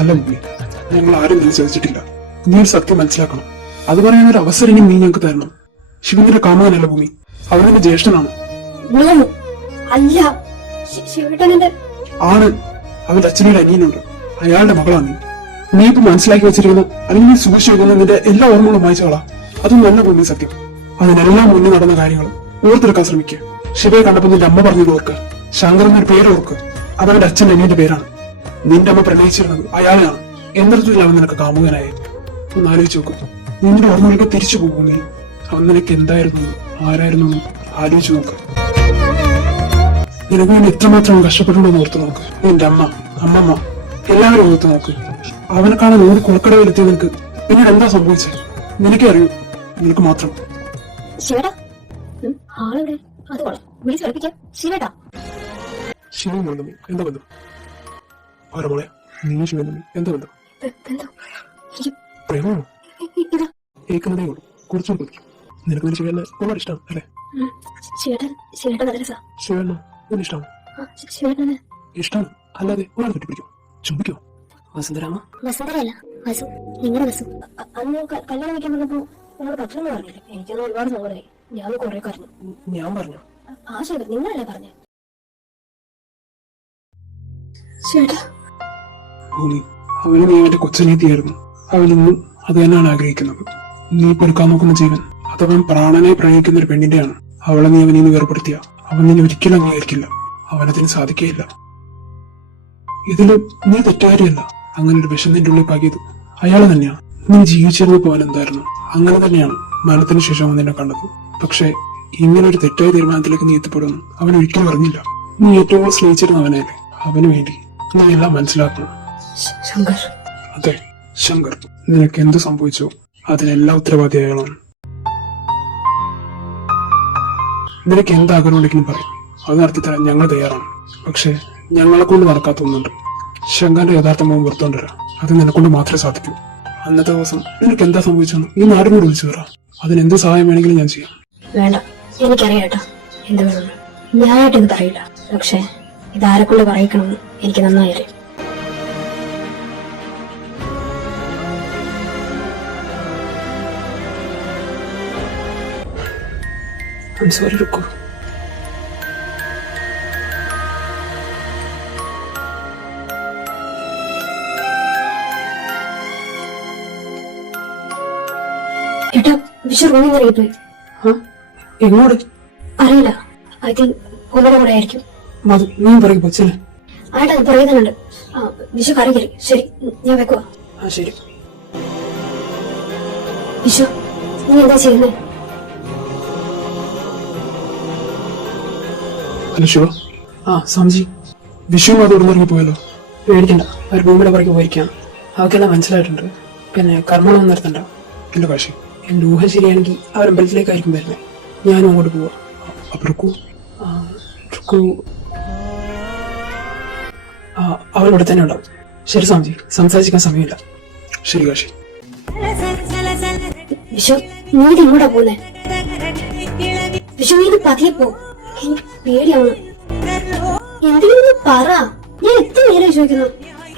അല്ല ഭൂമി, ഞങ്ങൾ ആരും വിശ്വസിച്ചിട്ടില്ല. നീ ഒരു സത്യം മനസ്സിലാക്കണം. അത് പറയാൻ ഒരു അവസരം ഇനി നീ ഞങ്ങൾക്ക് തരണം. ശിവന്റെ കാമുകനല്ല ഭൂമി, അവനെന്റെ ജ്യേഷ്ഠനാണ്. ഞാൻ അല്ല ശിവേട്ടനെ ആണ്. അവന്റെ അച്ഛനൊരു അനിയനുണ്ട്, അയാളുടെ മകളാണ് നീ. നീ ഇപ്പൊ മനസ്സിലാക്കി വെച്ചിരിക്കുന്ന അല്ലെങ്കിൽ നീ സൂക്ഷിച്ചു വെക്കുന്ന നിന്റെ എല്ലാ ഓർമ്മകളും വായിച്ചോളാം. അതും നല്ല ഭൂമി സത്യം. അതിനെല്ലാം മുന്നേ നടന്ന കാര്യങ്ങളും ഓർത്തെടുക്കാൻ ശ്രമിക്കുക. ശിവയെ കണ്ടപ്പോ നിന്റെ അമ്മ പറഞ്ഞത് ഓർക്ക്. ശങ്കർ എന്നൊരു പേര് ഓർക്ക്. അതവന്റെ അച്ഛൻ അനിയന്റെ പേരാണ്. നിന്റെ അമ്മ പ്രണയിച്ചിരുന്നത് അയാളെയാണ്. എന്നർത്ഥത്തിൽ അവൻ നിനക്ക് കാമുകനായി. ഒന്ന് ആലോചിച്ച് നോക്കും. നിന്റെ ഓർമ്മകളൊക്കെ തിരിച്ചു പോകും. നീ അവൻ നിനക്ക് എന്തായിരുന്നു, ആരായിരുന്നു ആലോചിച്ച് നോക്ക്. നിനക്ക് വേണ്ടി എത്രമാത്രം കഷ്ടപ്പെട്ടുണ്ടോ ഓർത്ത് നോക്ക്. നിന്റെ അമ്മ, അമ്മമ്മ എല്ലാവരും ഓർത്ത് നോക്ക്. അവനെ കാണാൻ ഒരു കുളക്കടവിലെത്തിയ നിനക്ക് പിന്നീട് എന്താ സംഭവിച്ചത് നിനക്കേ അറിയൂ. നിനക്ക് മാത്രം. ശിവേട്ടാ ആളെവിടെ? അത് കൊള്ളാം, വിളിച്ച് കളിപ്പിക്കാം. ശിവേട്ടാ ശിവൻ വേണ്ടമേ എന്താ ബന്ധം? ആരമോളെ നീ ശിവൻ എന്താ ബന്ധം? ബന്ധം എനിക്ക് പ്രേമമാണോ? ഇതാ കേൾക്കുന്നതേ ഉള്ളൂ, കുറച്ചുകൂടി കൊതിക്കും. നിനക്ക് നിന്റെ ശിവനെ ഒരുപാട് ഇഷ്ടമാണ് അല്ലേ? ശിവേട്ടൻ നല്ല രസാ. ശിവനെ നിന്നെ ഇഷ്ടമാണ്? ശിവേട്ടന് ഇഷ്ടമാണ്, അല്ലാതെ ഒരാൾ കെട്ടിപ്പിടിക്കും ചുംബിക്കോ? വസുന്ധരാമ, വസുന്ധരയല്ല, വസു. നിങ്ങളുടെ വസു. അന്ന് കല്യാണം വയ്ക്കാൻ പറഞ്ഞപ്പോ നിങ്ങളോട് പത്രം പറഞ്ഞില്ലേ? എനിക്കത് ഒരുപാട് സങ്കടമായി. ഞാൻ കുറെ കരഞ്ഞു. ഞാൻ പറഞ്ഞു. ആ ശരി, നിങ്ങളല്ലേ പറഞ്ഞേ? ചേട്ടാ ഭൂമി, അവന് നീ അവന്റെ കൊച്ചനീതിയായിരുന്നു. അവൻ ഇന്നും അത് തന്നെയാണ് ആഗ്രഹിക്കുന്നത്. നീ പൊരുക്കാൻ നോക്കുന്ന ജീവൻ അതവൻ പ്രാണനെ പ്രണയിക്കുന്ന ഒരു പെണ്ണിന്റെയാണ്. അവളെ നീ അവനീന്ന് വേർപ്പെടുത്തിയ അവൻ നിന്നെ ഒരിക്കലും അംഗീകരിക്കില്ല. അവനതിന് സാധിക്കുകയില്ല. ഇതില് നീ തെറ്റുകാരിയല്ല. അങ്ങനെ ഒരു വിഷം നിന്റെ ഉള്ളിൽ പാകിയത് അയാൾ തന്നെയാണ്. നീ ജീവിച്ചിരുന്നപ്പോ അവൻ എന്തായിരുന്നു അങ്ങനെ തന്നെയാണ് മരണത്തിന് ശേഷം അവൻ നിന്നെ കണ്ടത്. പക്ഷെ ഇങ്ങനെ ഒരു തെറ്റായ തീരുമാനത്തിലേക്ക് നീ എത്തിപ്പെടുന്നു അവൻ ഒരിക്കലും അറിഞ്ഞില്ല. നീ ഏറ്റവും കൂടുതൽ സ്നേഹിച്ചിരുന്ന അവനല്ലേ. അവന് വേണ്ടി നീ എല്ലാം മനസ്സിലാക്കണം. ശങ്കർ. അതെ, ശങ്കർ. നിനക്ക് എന്ത് സംഭവിച്ചോ അതിനെല്ലാം ഉത്തരവാദി അയാളാണ്. നിനക്ക് എന്ത് ആഗ്രഹം ഉണ്ടെങ്കിലും പറയും, അത് നടത്തി തരാൻ ഞങ്ങൾ തയ്യാറാണ്. പക്ഷെ ഞങ്ങളെ കൊണ്ട് നടക്കാത്ത ഒന്നുണ്ട്. ശങ്കറിന്റെ യഥാർത്ഥ മുഖം പുറത്തുകൊണ്ടുവരാം. അത് നിന്നെക്കൊണ്ട് മാത്രമേ സാധിക്കൂ. അന്നത്തെ ദിവസം നിനക്ക് എന്താ സംഭവിച്ചെന്ന് ഈ നാടിനോട് വിളിച്ചു തരാം. അതിനെന്ത് സഹായം വേണമെങ്കിലും ഞാൻ ചെയ്യാം. വേണ്ട, എനിക്കറിയാം കേട്ടോ എന്ത് വേണമെന്ന്. ഞാനായിട്ടിത് പറയില്ല. പക്ഷെ ഇതാരെക്കൊണ്ട് പറയിക്കണമെന്ന് എനിക്ക് നന്നായി അറിയാം. I'm sorry, Rukku. ഏട്ടാ വിഷു റൂമിൽ ഇറങ്ങിപ്പോയി. എങ്ങോട്ട്? അറിയില്ല, ഐ തിങ്ക് ഒന്നിനെ കൂടെ ആയിരിക്കും. മധു, നീ പറയും കൊച്ചിന്. ആയിട്ടാ പറയുന്നുണ്ട്. വിഷു കറിക്കരി. ശരി, ഞാൻ വെക്കുവാ. ആ ശരി. വിഷു, നീ എന്താ ചെയ്യുന്നത്? അല്ല ശിവ, സംജി. വിഷു അത് ഇറങ്ങി പോയല്ലോ. പേടിക്കണ്ട, ഒരു ഭൂമിയുടെ പുറകെ പോയിരിക്കാം. അവർക്കെല്ലാം മനസ്സിലായിട്ടുണ്ട്. പിന്നെ കർമ്മണം നിർത്തണ്ട. ഇല്ല കാശി, എന്റെ ഊഹ ശരിയാണെങ്കിൽ അവരമ്പലത്തിലേക്കായിരിക്കും വരുന്നത്. ഞാനും അങ്ങോട്ട് പോവാ. അപ്പൊ റുക്കു? റുക്കു അവളിവിടെ തന്നെ ഉണ്ടാവും. ശരി സംജി, സംസാരിക്കാൻ സമയമില്ല. ശരി കാശി. വിഷു, നീ ഇത് ഇങ്ങോട്ടാ പോന്നെ? വിഷു, നീ ഇത് പതിയെ പോ. എനിക്ക് പേടിയാവുന്നു. എന്തെങ്കിലും പറ. ഞാൻ എത്ര നേരം ചോദിക്കുന്നു.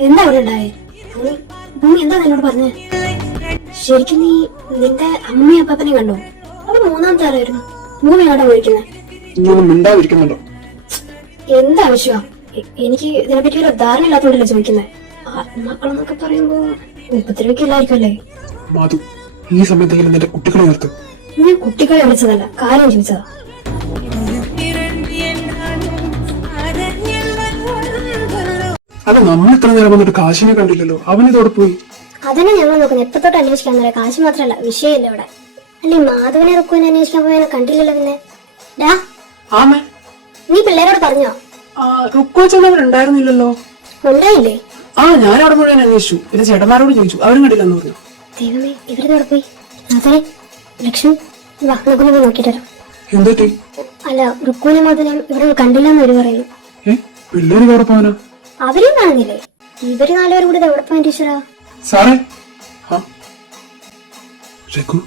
എന്താ അവിടെ ഉണ്ടായേ? ഭൂമി എന്താ എന്നോട് പറഞ്ഞേ? ശരിക്കും നീ നിന്റെ അമ്മയും അപ്പാപ്പനെയും കണ്ടോ? അവർ മൂന്നാമത്തെ ആരായിരുന്നു? ഭൂമി ആടാ വിളിക്കുന്നത്. ഇങ്ങനൊന്നും മിണ്ടാതിരിക്കുന്നുണ്ടോ? എന്താ ആവശ്യമാ? എനിക്ക് ഇതിനെപ്പറ്റി ഒരു ധാരണ ഇല്ലാത്തോണ്ടല്ലേ ചോദിക്കുന്നത്. ആത്മാക്കളെന്നൊക്കെ പറയുമ്പോ 30 രൂപയ്ക്കില്ലായിരിക്കും അല്ലേ? മാധു, ഈ സമയത്തെങ്കിലും നിന്റെ കുട്ടികളെ നിർത്ത്. ഞാൻ കുട്ടികളെ വിളിച്ചതല്ല, കാര്യം ചോദിച്ചതാ. അല്ല, നമ്മൾ ഇത്ര നേരം വന്നിട്ട് കാശിനെ കണ്ടില്ലല്ലോ. അവനിതോടെ പോയി. അതന്നെ ഞങ്ങൾ നോക്കുന്നത്. എപ്പത്തോട്ട് അന്വേഷിക്കാൻ പറയാം. കാശ് മാത്രല്ല, വിഷയമില്ല ഇവിടെ. അല്ലെ മാധവനെ റുക്കുവിനെ അന്വേഷിക്കാൻ പോയാൽ കണ്ടില്ലല്ലോ. പിന്നെ നീ പിള്ളേരോട് പറഞ്ഞോ? റുക്കോച്ചൻ അവിടെ ഉണ്ടായിരുന്നില്ലല്ലോ. ഉണ്ടായില്ലേ? ഞാൻ അവിടെ മുഴുവൻ അന്വേഷിച്ചു. പിന്നെ ചേട്ടന്മാരോട് ചോദിച്ചു, അവരും കണ്ടില്ലെന്ന് പറഞ്ഞു. ദൈവമേ, ഇവരുടെ പോയി. അതെ ലക്ഷ്മി, വാ നമുക്കൊന്ന് നോക്കിട്ട് വരാം. എന്തൊക്കെ? അല്ല, റുക്കുവിനെ മാധവനെയും ഇവിടെ കണ്ടില്ലെന്ന് അവര് പറയുന്നു. പിള്ളേര് എവിടെ പോവാനാ? അവരെയും കാണുന്നില്ലേ? ഇവര് 4 പേരും കൂടി എവിടെ പോകാൻ ടീച്ചറാ? സാറേ, രഘു,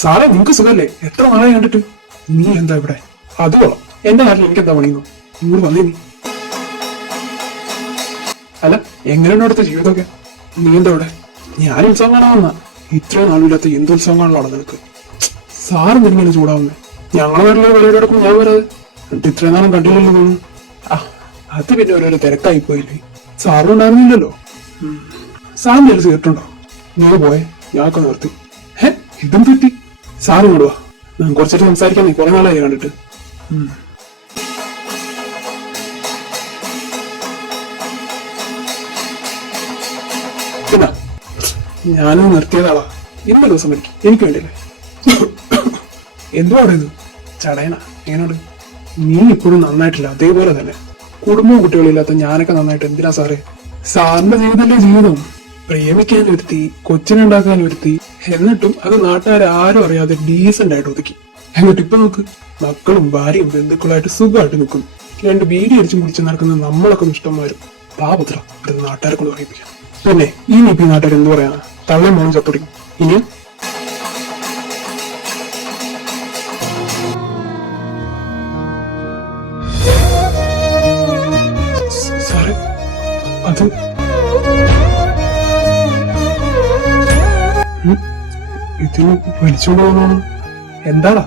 സാറേ നിങ്ങക്ക് സുഖല്ലേ? എത്ര നാളായി കണ്ടിട്ട്? നീ എന്താ ഇവിടെ? അത് കൊള്ളാം. എന്റെ നാട്ടിൽ എനിക്ക് എന്താ പണിയുന്നു? ഇങ്ങോട്ട് വന്നേ നീ. അല്ല, എങ്ങനെയാണ് അവിടുത്തെ ജീവിതമൊക്കെ? നീ എന്താ ഇവിടെ? ഞാൻ ഉത്സവം കാണാൻ വന്ന. ഇത്രയും നാളില്ലാത്ത എന്ത് ഉത്സവം കാണാനാണ് നിനക്ക്? സാറ് നിന്നിങ്ങനെ ചൂടാവുന്നേ. ഞങ്ങളെ നാട്ടിലെ പരിപാടി നടക്കും ഞാൻ വരാതെ. എന്നിട്ട് ഇത്രയും നാളും കണ്ടില്ലല്ലോ തോന്നുന്നു. ആ, അത് പിന്നെ ഓരോരോ തിരക്കായി പോയില്ലേ. സാറും ഉണ്ടായിരുന്നില്ലല്ലോ. സാറിന് ഒരു സീറ്റുണ്ടോ? നീ പോയെ, ഞാനൊക്കെ നിർത്തി. ഇതും തെറ്റി. സാറ് ഇങ്ങോട്ട് വാ, ഞാൻ കുറച്ചിട്ട് സംസാരിക്കാൻ. നീ കുറെ നാളായി കണ്ടിട്ട്. പിന്നെ ഞാനും നിർത്തിയതാളാ. ഇന്ന ദിവസം എനിക്ക് വേണ്ടിയല്ലേ. എന്തുവാണ് ഇത്? ചടയന എങ്ങനെയുണ്ട്? നീ ഇപ്പോഴും നന്നായിട്ടില്ല, അതേപോലെ തന്നെ. കുടുംബവും കുട്ടികളും ഇല്ലാത്ത ഞാനൊക്കെ നന്നായിട്ട് എന്തിനാ സാറേ? സാറിന്റെ ജീവിതമല്ലേ ജീവിതം. പ്രേമിക്കാൻ ഒരുത്തി, കൊച്ചിനുണ്ടാക്കാൻ ഒരുത്തി, എന്നിട്ടും അത് നാട്ടുകാരും അറിയാതെ ഡീസന്റ് ആയിട്ട് ഒതുക്കി. എന്നിട്ട് ഇപ്പൊ നോക്ക്, മക്കളും ഭാര്യയും ബന്ധുക്കളായിട്ട് സുഖമായിട്ട് നിൽക്കുന്നു. രണ്ട് ബീഡി അടിച്ചു മുടിച്ച് നടക്കുന്ന നമ്മളൊക്കെ ഇഷ്ടന്മാരും പാപത്ര അത് നാട്ടുകാരെ കൊണ്ട് പറയിപ്പിക്കാം. പിന്നെ ഇനി ഇപ്പൊ ഈ നാട്ടുകാർ എന്ത് പറയാനാ? തള്ളേ മോനും ചപ്പൊടിക്കും. ഇനി സാറേ അത് ഇതിന് വലിച്ചുകൊണ്ട് പോകുന്നതാണ്. എന്താടാ?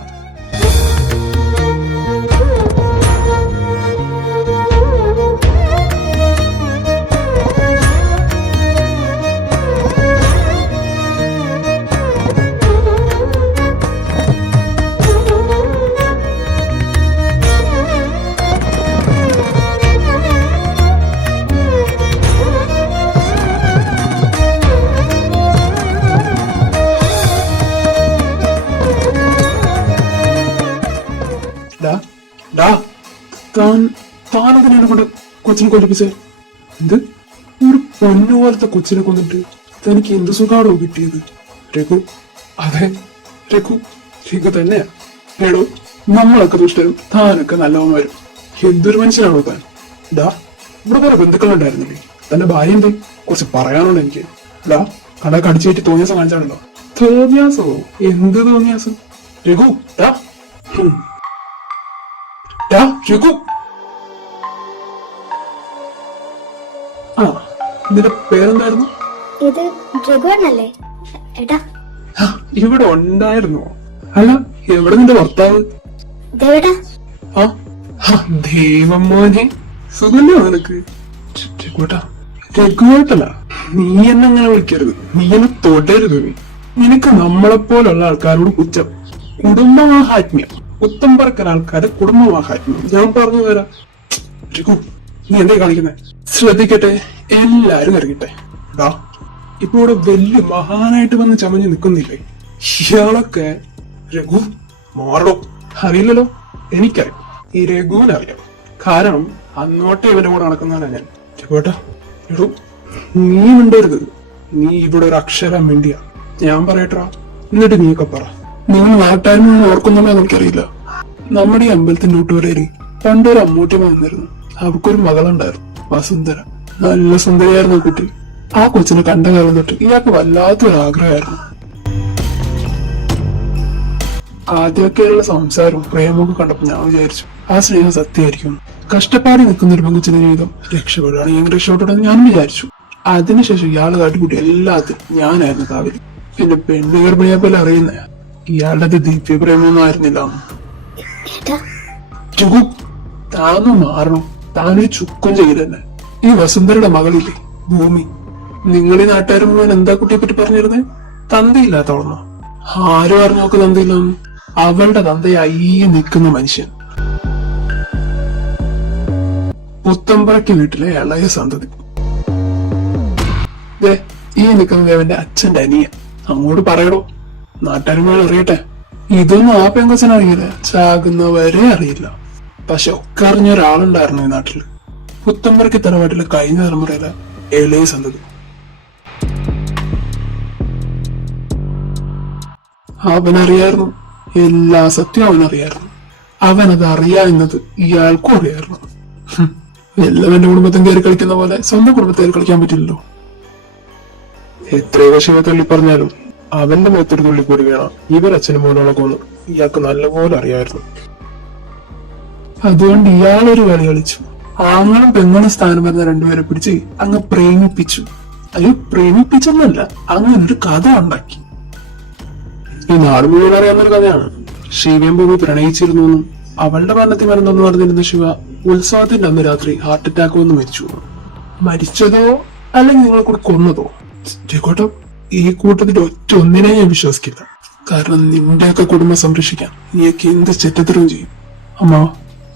താനതിനെ കൊണ്ട് കൊച്ചിനെ കൊല്ലിപ്പിച്ചേ? എന്ത്? ഒരു പൊന്നുപോലത്തെ കൊച്ചിനെ കൊന്നിട്ട് തനിക്ക് എന്ത് സുഖാണോ കിട്ടിയത്? രഘു, അതെ രഘു, രഘു തന്നെയാ. എടോ, നമ്മളൊക്കെ ദുഷ്ടരും താനൊക്കെ നല്ലവന്മാരും. എന്തൊരു മനുഷ്യനാണോ താൻ? ഇവിടെ വേറെ ബന്ധുക്കളുണ്ടായിരുന്നില്ലേ? തന്റെ ഭാര്യ എന്തേ? കുറച്ച് പറയാനുണ്ട് എനിക്ക്. കടക്ക് അടിച്ചേറ്റ് തോന്നിയാസം കാണിച്ചാണല്ലോ. തോന്നിയാസോ? എന്ത് തോന്നിയാസം? രഘു, രഘു. ആ, നിന്റെ പേരെന്തായിരുന്നു? ഇത് രഘുവണ്ണല്ലേ ഏട്ടാ? ഇവിടെ ഉണ്ടായിരുന്നോ? അല്ല, എവിടെ നിന്റെ ഭർത്താവ്? ദൈവം മോനെ, സുഖല്ലോ നിനക്ക്? രഘുവേട്ടാ, രഘുവേട്ടല്ല, നീ എന്നെ അങ്ങനെ വിളിക്കരുത്. നീ എന്നെ തൊടരുത്. നിനക്ക് നമ്മളെപ്പോലുള്ള ആൾക്കാരോട് പുച്ഛം. കുടുംബമാഹാത്മ്യം, കുത്തം പറക്കൽ ആൾക്കാരെ കുടുംബമാഹാത്മ്യം. ഞാൻ പറഞ്ഞു തരാം. രഘു, നീ എന്തേ കാണിക്കുന്നേ? ശ്രദ്ധിക്കട്ടെ, എല്ലാരും ഇറങ്ങിട്ടെ. ഇപ്പൊ ഇവിടെ വലിയ മഹാനായിട്ട് വന്ന് ചമഞ്ഞ് നിൽക്കുന്നില്ലേ ഇയാളൊക്കെ? രഘു മാറോ? അറിയില്ലല്ലോ. എനിക്കറിയാം, ഈ രഘുവിനറിയാം. കാരണം അന്നോട്ടെ ഇവന്റെ കൂടെ നടക്കുന്നവനാ ഞാൻ. രഘുവേട്ടാ, രഘു, നീ മിണ്ടരുത്. നീ ഇവിടെ ഒരു അക്ഷരം മിണ്ടിയ ഞാൻ പറയട്ടാ. എന്നിട്ട് നീയൊക്കെ പറ. നിങ്ങൾ നാട്ടുകാരും ഓർക്കുന്നുണ്ടോ എനിക്കറിയില്ല. നമ്മുടെ ഈ അമ്പലത്തിന്റെ കൂട്ടുവരയിൽ പണ്ടൊരു അമ്മൂട്ടിയമ്മ വന്നിരുന്നു. അവൾക്കൊരു മകളുണ്ടായിരുന്നു, വസുന്ധര. നല്ല സുന്ദരിയായിരുന്നു കുട്ടി. ആ കൊച്ചിനെ കണ്ട കാലം തൊട്ട് ഇയാൾക്ക് വല്ലാത്തൊരു ആഗ്രഹമായിരുന്നു. ആദ്യമൊക്കെയുള്ള സംസാരവും പ്രേമമൊക്കെ കണ്ടപ്പോ ഞാൻ വിചാരിച്ചു ആ സ്നേഹം സത്യമായിരിക്കും. കഷ്ടപ്പാടി നിൽക്കുന്ന ഒരു പെങ്കുച്ചിന്റെ ജീവിതം രക്ഷപ്പെടുകയാണെങ്കിൽ രക്ഷപ്പെട്ടു ഞാനും വിചാരിച്ചു. അതിനുശേഷം ഇയാളെ കാട്ടിക്കൂട്ടി എല്ലാത്തിനും ഞാനായിരുന്നു കാവലി. പിന്നെ പെണ്ണ് ഗർഭിണിയെ പോലെ അറിയുന്ന ഇയാളുടെ ദിവ്യ പ്രേമൊന്നും ആയിരുന്നില്ല. താനും മാറണം. താനൊരു ചുക്കും ചെയ്തന്നെ. ഈ വസുന്ധരയുടെ മകളില്ലേ ഭൂമി, നിങ്ങൾ ഈ നാട്ടുകാർ മുഴുവൻ എന്താ കുട്ടിയെ പറ്റി പറഞ്ഞിരുന്നേ? തന്തയില്ലാത്തവളന്നോ? ആരും അറിഞ്ഞു നോക്ക് തന്തയില്ലാന്ന്? അവളുടെ തന്തയായി നിൽക്കുന്ന മനുഷ്യൻ, പുത്തമ്പറയ്ക്ക് വീട്ടിലെ ഇളയ സന്തതി. ഈ നിൽക്കുന്നത് അവന്റെ അച്ഛന്റെ അനിയ. അങ്ങോട്ട് പറയടോ, നാട്ടുകാരുമായി അറിയട്ടെ. ഇതൊന്നും ആ പെങ്കൊച്ചനറിയില്ല, ചാകുന്നവരെ അറിയില്ല. പക്ഷെ ഒക്കെ അറിഞ്ഞ ഒരാളുണ്ടായിരുന്നു ഈ നാട്ടില്. പുത്തമ്പറയ്ക്ക് തറവാട്ടിലെ കഴിഞ്ഞ തലമുറയിലെ ഇളയ സന്തതി. അവനറിയായിരുന്നു, എല്ലാ സത്യവും അവനറിയായിരുന്നു. അവനത് അറിയാവുന്നത് ഇയാൾക്കും അറിയായിരുന്നു. എല്ലാവന്റെ കുടുംബത്തിൽ കയറി കളിക്കുന്ന പോലെ സ്വന്തം കുടുംബത്തിൽ കളിക്കാൻ പറ്റില്ലല്ലോ. എത്രയോ ശിവ തള്ളി പറഞ്ഞാലും അവന്റെ മേത്തൊരു തുള്ളി കൂടി വേണം ഇവരച്ഛനും മോനോളെ കൊന്നു. ഇയാൾക്ക് നല്ലപോലെ അറിയായിരുന്നു. അതുകൊണ്ട് ഇയാളൊരു കളി കളിച്ചു. ആങ്ങളും പെങ്ങളും സ്ഥാനം വരുന്ന രണ്ടുപേരെ പിടിച്ച് അങ്ങ് പ്രേമിപ്പിച്ചു. അയ്യോ, പ്രേമിപ്പിച്ചൊന്നല്ല, അങ്ങനെ ഒരു കഥ ഉണ്ടാക്കി. ഈ നാട് മുഴുവൻ അറിയാവുന്നൊരു കഥയാണ്. ശിവയും ഭൂമി പ്രണയിച്ചിരുന്നു എന്നും അവളുടെ മരണത്തിൽ മരുന്നെന്ന് പറഞ്ഞിരുന്ന ശിവ ഉത്സവത്തിന്റെ അന്ന് രാത്രി ഹാർട്ട് അറ്റാക്ക് വന്ന് മരിച്ചു. മരിച്ചതോ അല്ലെങ്കിൽ നിങ്ങളെ കൂടെ കൊന്നതോ ജയക്കോട്ടം, ഈ കൂട്ടത്തിൽ ഒറ്റ ഒന്നിനെ ഞാൻ വിശ്വസിക്കില്ല. കാരണം നിന്റെയൊക്കെ കുടുംബം സംരക്ഷിക്കാൻ നീയൊക്കെ എന്ത് ചെറ്റത്തരവും ചെയ്യും. അമ്മ,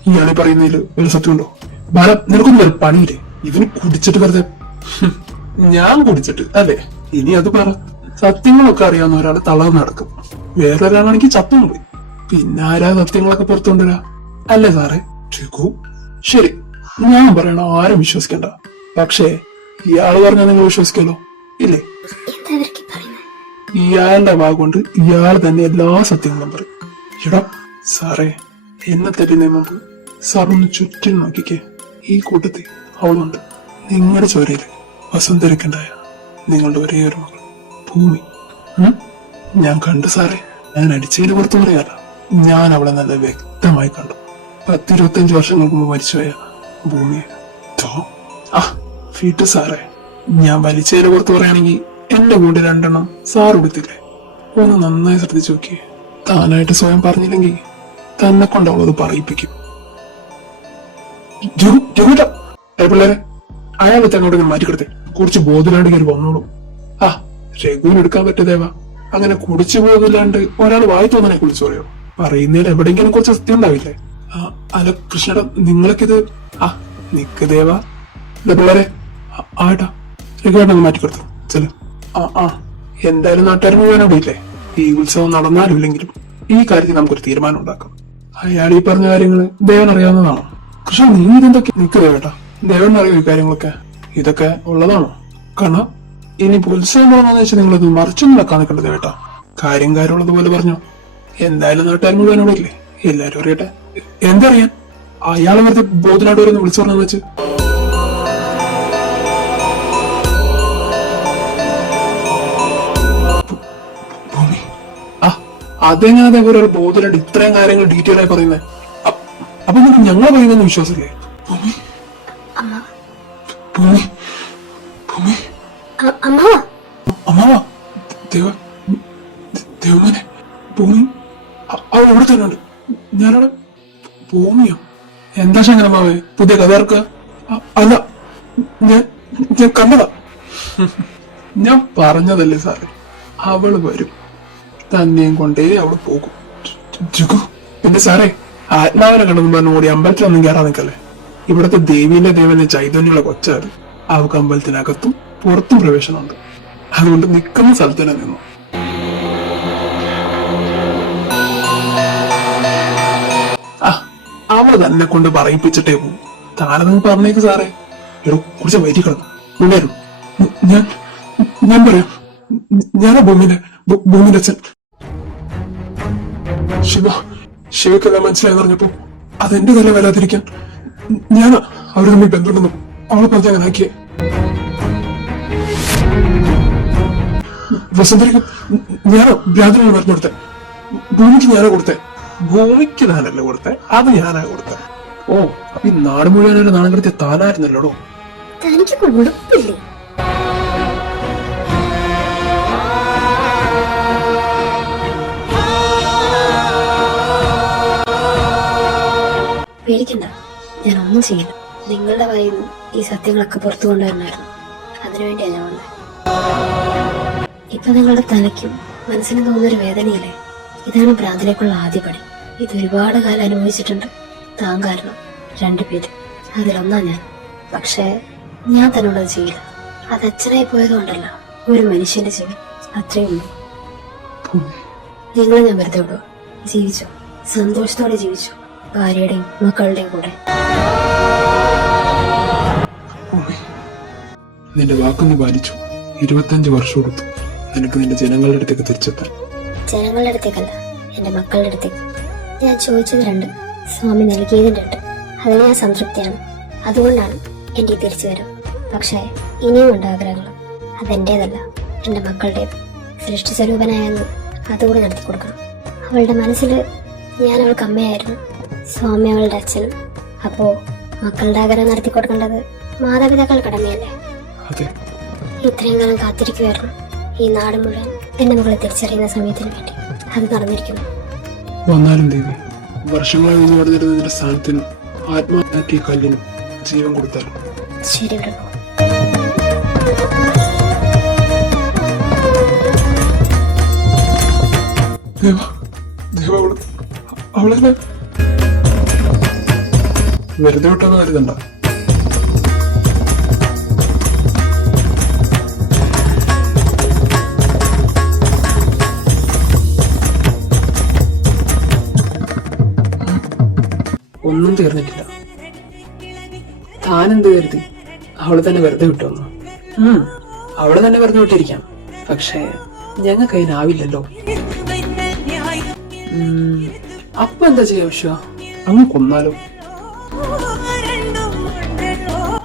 ഇയാളെ പറയുന്നതിൽ ഒരു സത്യമുണ്ടോ? ബാല, നിനക്കൊന്നും വേറെ പണിയില്ലേ? ഇവന് കുടിച്ചിട്ട് വെറുതെ ഞാൻ കുടിച്ചിട്ട് അല്ലേ? ഇനി അത് പറ. സത്യങ്ങളൊക്കെ അറിയാവുന്ന ഒരാള് തളർന്ന് നടക്കും, വേറൊരാളാണെങ്കിൽ ചത്തും പോയി. പിന്നെ ആരാ സത്യങ്ങളൊക്കെ പുറത്തുകൊണ്ടുവരാ? അല്ലേ സാറേ? ചിക്കു, ശരി, ഞാൻ പറയണ ആരും വിശ്വസിക്കണ്ട. പക്ഷേ ഇയാള് പറഞ്ഞാൽ നിങ്ങൾ വിശ്വസിക്കല്ലോ, ഇല്ലേ? എന്താ ഇവരൊക്കെ പറയുന്നത്? ഇയാളുടെ വാഗുകൊണ്ട് ഇയാൾ തന്നെ എല്ലാ സത്യങ്ങളും പറയും. എടാ സാറേ, എന്നെ തരുന്നതിന് മുമ്പ് സാർ ഒന്ന് ചുറ്റും നോക്കിക്കേ. ഈ കൂട്ടത്തിൽ അവളുണ്ട്. നിങ്ങളുടെ ചോരയില് വസുന്ധരക്കുണ്ടായ നിങ്ങളുടെ ഒരേ ഒരു മകൾ ഭൂമി. ഞാൻ കണ്ടു സാറേ. ഞാൻ അടിച്ചതിന് പുറത്ത് പറയാല്ല, ഞാൻ അവളെ നല്ല വ്യക്തമായി കണ്ടു. 10-25 വർഷങ്ങൾക്ക് മുമ്പ് മരിച്ചുപോയ ഭൂമിയെ. ഫീട്ട് സാറേ, ഞാൻ വലിച്ചതിന് പുറത്ത് പറയുകയാണെങ്കിൽ എന്റെ കൂടെ 2 എണ്ണം സാർ കൊടുത്തില്ലേ? ഒന്ന് നന്നായി ശ്രദ്ധിച്ചു നോക്കിയേ. താനായിട്ട് സ്വയം പറഞ്ഞില്ലെങ്കിൽ തന്നെ കൊണ്ട് അവളത് പറയിപ്പിക്കും. പിള്ളേരെ, അയാളത്തെ അങ്ങോട്ട് മാറ്റിക്കിടത്തെ. കുറച്ച് ബോധമില്ലാണ്ട് കയറി വന്നോളൂ. രഘുവിന് എടുക്കാൻ പറ്റതേവാ. അങ്ങനെ കുടിച്ചു പോകില്ലാണ്ട് ഒരാൾ വായി തോന്നനെ കുളിച്ചു പറയോ? പറയുന്നതിൽ എവിടെയെങ്കിലും കുറച്ച് സത്യം ഉണ്ടാവില്ലേ? അല്ല കൃഷ്ണേട്ടാ, നിങ്ങളൊക്കിത് നിക്ക് ദേവാ. പിള്ളേരെ, ആട്ടാ രഘുവേട്ടൻ മാറ്റിക്കൊടുത്തു ചെല. എന്തായാലും നാട്ടുകാർ മുഴുവൻ അവിടെ ഇല്ലേ? ഈ ഉത്സവം നടന്നാലും ഇല്ലെങ്കിലും ഈ കാര്യത്തിൽ നമുക്കൊരു തീരുമാനം ഉണ്ടാക്കാം. അയാൾ ഈ പറഞ്ഞ കാര്യങ്ങൾ ദേവൻ അറിയാവുന്നതാണോ? കൃഷ്ണ, നീ ഇതെന്തൊക്കെ? നിക്ക് ദേവേട്ടാ, ദേവൻ അറിയോ ഈ കാര്യങ്ങളൊക്കെ? ഇതൊക്കെ ഉള്ളതാണോ? കാരണം ഇനി ഉത്സവം ആണെന്ന് വെച്ചാൽ നിങ്ങളത് മറിച്ചൊന്നും വെക്കാൻ നിൽക്കണ്ട ദേവേട്ടാ. കാര്യമുള്ളതുപോലെ പറഞ്ഞു. എന്തായാലും നാട്ടുകാർ മുഴുവൻ അവിടെ ഇല്ലേ? എല്ലാരും അറിയട്ടെ. എന്തറിയാൻ? അയാളെ വെറുതെ ബോധനാട് വരെ വിളിച്ചു പറഞ്ഞെന്ന് വെച്ച്. ഭൂമി, അതെങ്ങനെ അതേപോലെ ഒരു ബോധനായിട്ട് ഇത്രയും കാര്യങ്ങൾ ഡീറ്റെയിൽ ആയി പറയുന്നത്? അപ്പൊ നിങ്ങൾക്ക് ഞങ്ങൾ പറയുന്ന വിശ്വാസമില്ലേ? ഭൂമി, ഭൂമി, ഭൂമി, അമ്മാവാ, ദേവമോനെ, ഭൂമി അവൾ എവിടെ തന്നെ ഉണ്ട്. ഞാനവിടെ. ഭൂമിയോ? എന്താ ശങ്കരമാവേ പുതിയ കഥ ഇറക്കുക? അല്ല, ഞാൻ കണ്ടതാ. ഞാൻ പറഞ്ഞതല്ലേ സാറേ, അവള് വരും. തന്നെയും കൊണ്ടേ അവള് പോകും. ജുഗു, പിന്നെ സാറേ, ആത്മാവിനെ കണ്ടെന്ന് പറഞ്ഞു കൂടി അമ്പലത്തിലൊന്നും കയറാൻ നിൽക്കല്ലേ. ഇവിടുത്തെ ദേവീന്റെ ദേവന്റെ ചൈതന്യമുള്ള കൊച്ചാത്. അവക്ക് അമ്പലത്തിനകത്തും പുറത്തും പ്രവേശനമുണ്ട്. അതുകൊണ്ട് നിൽക്കുന്ന സ്ഥലത്ത് തന്നെ നിന്നു. അവള് തന്നെ കൊണ്ട് പറയിപ്പിച്ചിട്ടേ പോകും. താനതങ്ങ് പറഞ്ഞേക്ക് സാറേ. കുറച്ച് വൈകി കിടന്നു ഉണ്ടായിരുന്നു. ഞാൻ പറയാം. ഞാനാ ഭൂമിന്റെ അച്ഛൻ. ശിവക്കെല്ലാം മനസ്സിലായെന്ന് പറഞ്ഞപ്പോ അതെന്റെ തല വരാതിരിക്കാൻ ഞാൻ അവര് തമ്മിൽ ബന്ധമുണ്ടെന്നും അവളെ പറഞ്ഞ അങ്ങനെ ആക്കിയേ. വസന്തരിക്കും ഞാനോ ഭ്രാന്തനാണ് മരുന്ന് കൊടുത്തേ. ഭൂമിക്ക് ഞാനാ കൊടുത്തേ. ഭൂമിക്ക് താനല്ലേ കൊടുത്തേ, അത് ഞാനാ കൊടുത്തേ. ഓ, അപ്പൊ ഈ നാട് മുഴുവൻ നാണം കടത്തിയ താനായിരുന്നല്ലോടോ. തനിക്ക് കുഴപ്പമില്ലേ? പേടിക്കണ്ട, ഞാൻ ഒന്നും ചെയ്യില്ല. നിങ്ങളുടെ വായിൽ നിന്ന് ഈ സത്യങ്ങളൊക്കെ പുറത്തു കൊണ്ടുവരണമായിരുന്നു. അതിനുവേണ്ടിയാണ് ഞാൻ വന്നത്. ഇപ്പൊ നിങ്ങളുടെ തലയ്ക്കും മനസ്സിനും തോന്നുന്നൊരു വേദനയില്ലേ? ഇതാണ് ഭ്രാന്തിലേക്കുള്ള ആദ്യ പടി. ഇത് ഒരുപാട് കാലം അനുഭവിച്ചിട്ടുണ്ട്. താൻ കാരണം 2 പേര്, അതിലൊന്നാ ഞാൻ. പക്ഷേ ഞാൻ തന്നോടത് ചെയ്യില്ല. അത് അച്ഛനായി പോയതുകൊണ്ടല്ല, ഒരു മനുഷ്യന്റെ ജീവൻ, അത്രയേ ഉള്ളൂ. നിങ്ങളെ ഞാൻ വെറുതെ വിടുവോ? ജീവിച്ചോ, സന്തോഷത്തോടെ ജീവിച്ചു, ഭാര്യയുടെയും മക്കളുടെയും കൂടെ. നിന്റെ വാക്ക് നീ പാലിച്ചു. 25 വർഷം എടുത്തു നിനക്ക് നിന്റെ ജനങ്ങളുടെ അടുത്തേക്ക് തിരിച്ചെത്താൻ. ജനങ്ങളുടെ അടുത്തേക്കല്ല, എന്റെ മക്കളുടെ അടുത്തേക്ക്. ഞാൻ ചോദിച്ചത് 2, സ്വാമി നൽകിയതും 2. അതിന് ഞാൻ സംതൃപ്തിയാണ്. അതുകൊണ്ടാണ് എന്റെ ഈ തിരിച്ചു വരും. പക്ഷേ ഇനിയും ഉണ്ട് ആഗ്രഹങ്ങൾ. അതെന്റേതല്ല, എന്റെ മക്കളുടേത്. സൃഷ്ടിസ്വരൂപനായെന്ന് അതുകൂടി നടത്തി കൊടുക്കണം. അവളുടെ മനസ്സിൽ ഞാൻ അവൾക്ക് അമ്മയായിരുന്നു, സ്വാമി അവളുടെ അച്ഛനും. അപ്പോ മക്കളുടെ ആഗ്രഹം നടത്തി കൊടുക്കേണ്ടത് മാതാപിതാക്കൾ കടമയല്ലേ? അതെ. ഇത്രയും കാലം കാത്തിരിക്കുമായിരുന്നു ഈ നാട് മുഴുവൻ എന്റെ മകളെ തിരിച്ചറിയുന്ന സമയത്തിന് വേണ്ടി. അത് നടന്നിരിക്കുന്നു. വന്നാലും ദേവി, വർഷങ്ങളായി ഒന്നു നടന്നിരുന്നതിന്റെ സ്ഥാനത്തിനും ആത്മാഹത്യ കല്ലിനും ജീവൻ കൊടുത്താലും. ശരി പ്രഭു. ദേവ, ദേവ, അവളെ വെറുതെ വിട്ടെന്ന് കരുതണ്ട. ഒന്നും തീർന്നിട്ടില്ല. താനെന്ത് കരുതി അവള് തന്നെ വെറുതെ വിട്ടുവന്നു? അവള് തന്നെ വെറുതെ വിട്ടിരിക്കാം, പക്ഷേ ഞങ്ങൾക്ക് അതിനാവില്ലല്ലോ. അപ്പൊ എന്താ ചെയ്യാ വിശ്വ? അങ്ങ് കൊന്നാലോ?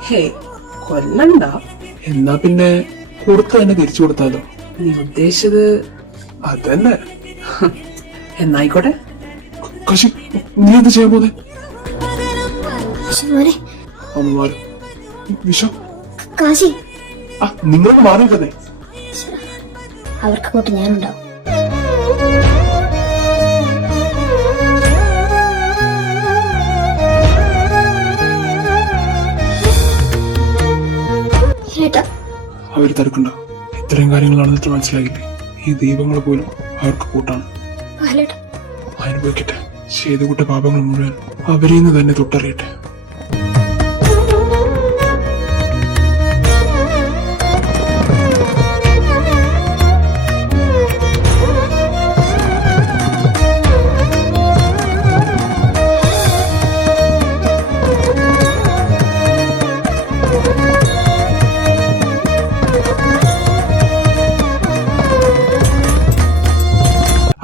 ഹേ, കൊല്ലണ്ട. എന്നാ പിന്നെ കൊടുത്ത് തന്നെ തിരിച്ചു കൊടുത്താലോ? നീ ഉദ്ദേശിച്ചത് അതന്നെ. എന്നായിക്കോട്ടെ. കശി, നീ എന്ത് ചെയ്യാൻ പോന്നെ? മോനെ, ഒന്ന് മാറി. വിശ്വ, കാശി, നിങ്ങളൊന്ന് മാറി നിൽക്കുന്നേ. അവർക്ക് കൂട്ട് ഞാനുണ്ടാവും. അവര് തടുക്കണ്ട. ഇത്രയും കാര്യങ്ങൾ നടന്നിട്ട് മനസ്സിലാകില്ലേ, ഈ ദീപങ്ങൾ പോലും അവർക്ക് കൂട്ടാണ്. അനുഭവിക്കട്ടെ. ചെയ്തു കൂട്ട പാപങ്ങൾ മുഴുവൻ അവരിൽ നിന്ന് തന്നെ തൊട്ടറിയട്ടെ.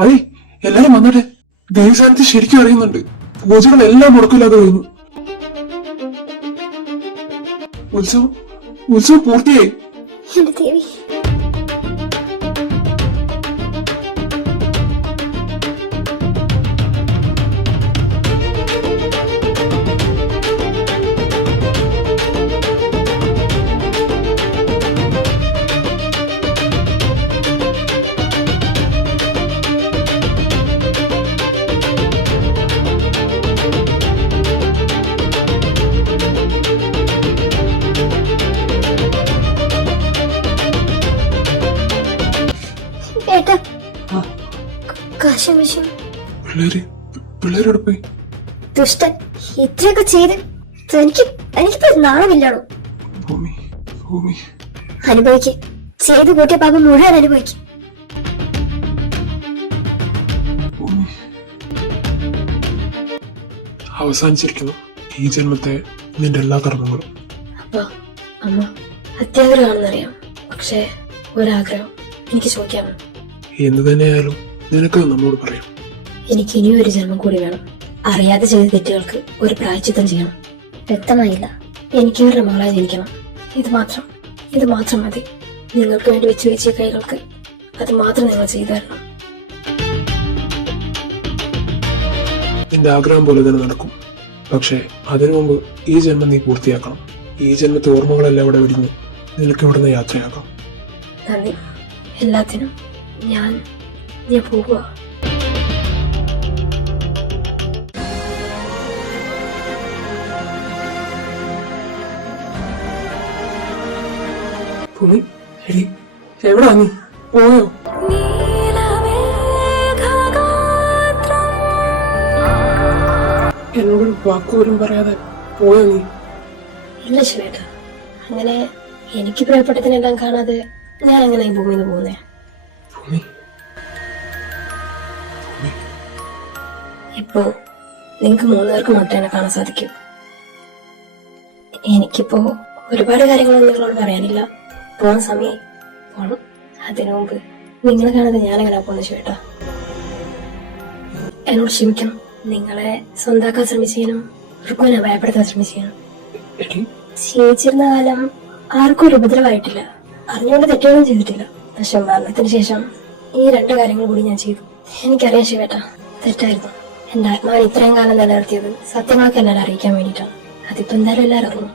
അതെ, എല്ലാരും വന്നട്ടെ. ദേവസാന്നിധ്യം ശരിക്കും അറിയുന്നുണ്ട്. പൂജകളെല്ലാം മുടക്കില്ലാതെ കഴിഞ്ഞു. ഉത്സവം പൂർത്തിയായി. എന്റെ ദേവി, ഏട്ടാ, കാശം വിഷയം. പിള്ളേരോട് പോയി. ദുഷ്ടൻ, ഇത്രയൊക്കെ ചെയ്ത് എനിക്കിപ്പോ നാണമില്ലാണോ? ഭൂമി അനുഭവിക്ക്. ചെയ്ത് കൂട്ടിയ പാപം മുഴുവൻ അനുഭവിക്കും. അവസാനിച്ചിരിക്കുന്നു ഈ ജന്മത്തെ നിന്റെ എല്ലാ കർമ്മങ്ങളും. അപ്പ അമ്മ അത്യാഗ്രഹമാണെന്നറിയാം, പക്ഷേ ഒരാഗ്രഹം എനിക്ക് ചോദിക്കാമോ? എന്ത് തന്നെയായാലും നിനക്ക് നമ്മോട് പറയാം. എനിക്ക് ഇനിയും ഒരു ജന്മം കൂടി വേണം. അറിയാതെ ചെയ്ത തെറ്റുകൾക്ക് ഒരു പ്രായശ്ചിത്തം ചെയ്യണം. വ്യക്തമായില്ല. എനിക്ക് ഇവരുടെ മകളായി ജനിക്കണം. ഇത് മാത്രം മതി. നിങ്ങൾക്ക് വേണ്ടി വെച്ച് വെച്ച കൈകൾക്ക് അത് മാത്രം നിങ്ങൾ ചെയ്തു തരണം. നിന്റെ ആഗ്രഹം പോലെ തന്നെ നടക്കും. പക്ഷേ അതിനു മുമ്പ് ഈ ജന്മം നീ പൂർത്തിയാക്കണം. ഈ ജന്മത്തെ ഓർമ്മകളെല്ലാം ഇവിടെ വിരിഞ്ഞ് നിനക്ക് ഇവിടുന്ന് യാത്രയാക്കാം. നന്ദി എല്ലാത്തിനും. ഞാൻ പോവുക. ഭൂമി, എടി, എവിടാ നീ? പോയോ? എന്നോടൊരു വാക്കുപോലും പറയാതെ പോയോ നീ? ഇല്ല ശിവേട്ട, അങ്ങനെ എനിക്ക് പ്രിയപ്പെട്ടതിനെല്ലാം കാണാതെ ഞാൻ അങ്ങനെ ഈ ഭൂമിയിൽ നിന്ന് പോകുന്നേ. ഇപ്പോ നിങ്ങൾക്ക് 3 പേർക്ക് മാത്രമേ എന്നെ കാണാൻ സാധിക്കൂ. എനിക്കിപ്പോ ഒരുപാട് കാര്യങ്ങളൊന്നും നിങ്ങളോട് പറയാനില്ല. പോകാൻ സമയമായി, പോണം. അതിനു മുമ്പ് നിങ്ങളെ കാണാതെ ഞാനെങ്ങനെ പോകുന്നു ശിവേട്ട? എന്നോട് ക്ഷമിക്കണം. നിങ്ങളെ സ്വന്താക്കാൻ ശ്രമിച്ചതിനും ഋക്കുവിനെ ഭയപ്പെടുത്താൻ ശ്രമിച്ചതിനും. ജീവിച്ചിരുന്ന കാലം ആർക്കും ഒരു ഉപദ്രവമായിട്ടില്ല. അറിഞ്ഞുകൊണ്ട് തെറ്റുകളും ചെയ്തിട്ടില്ല. പക്ഷെ മരണത്തിന് ശേഷം ഈ 2 കാര്യങ്ങൾ കൂടി ഞാൻ ചെയ്തു. എനിക്കറിയാം ശിവേട്ട, തെറ്റായിരുന്നു. എന്റെ ആത്മാവിനെ ഇത്രയും കാലം നിലനിർത്തിയത് സത്യങ്ങളൊക്കെ എല്ലാവരും അറിയിക്കാൻ വേണ്ടിയിട്ടാണ്. അതിപ്പോ എന്തായാലും എല്ലാവരും അറിഞ്ഞു.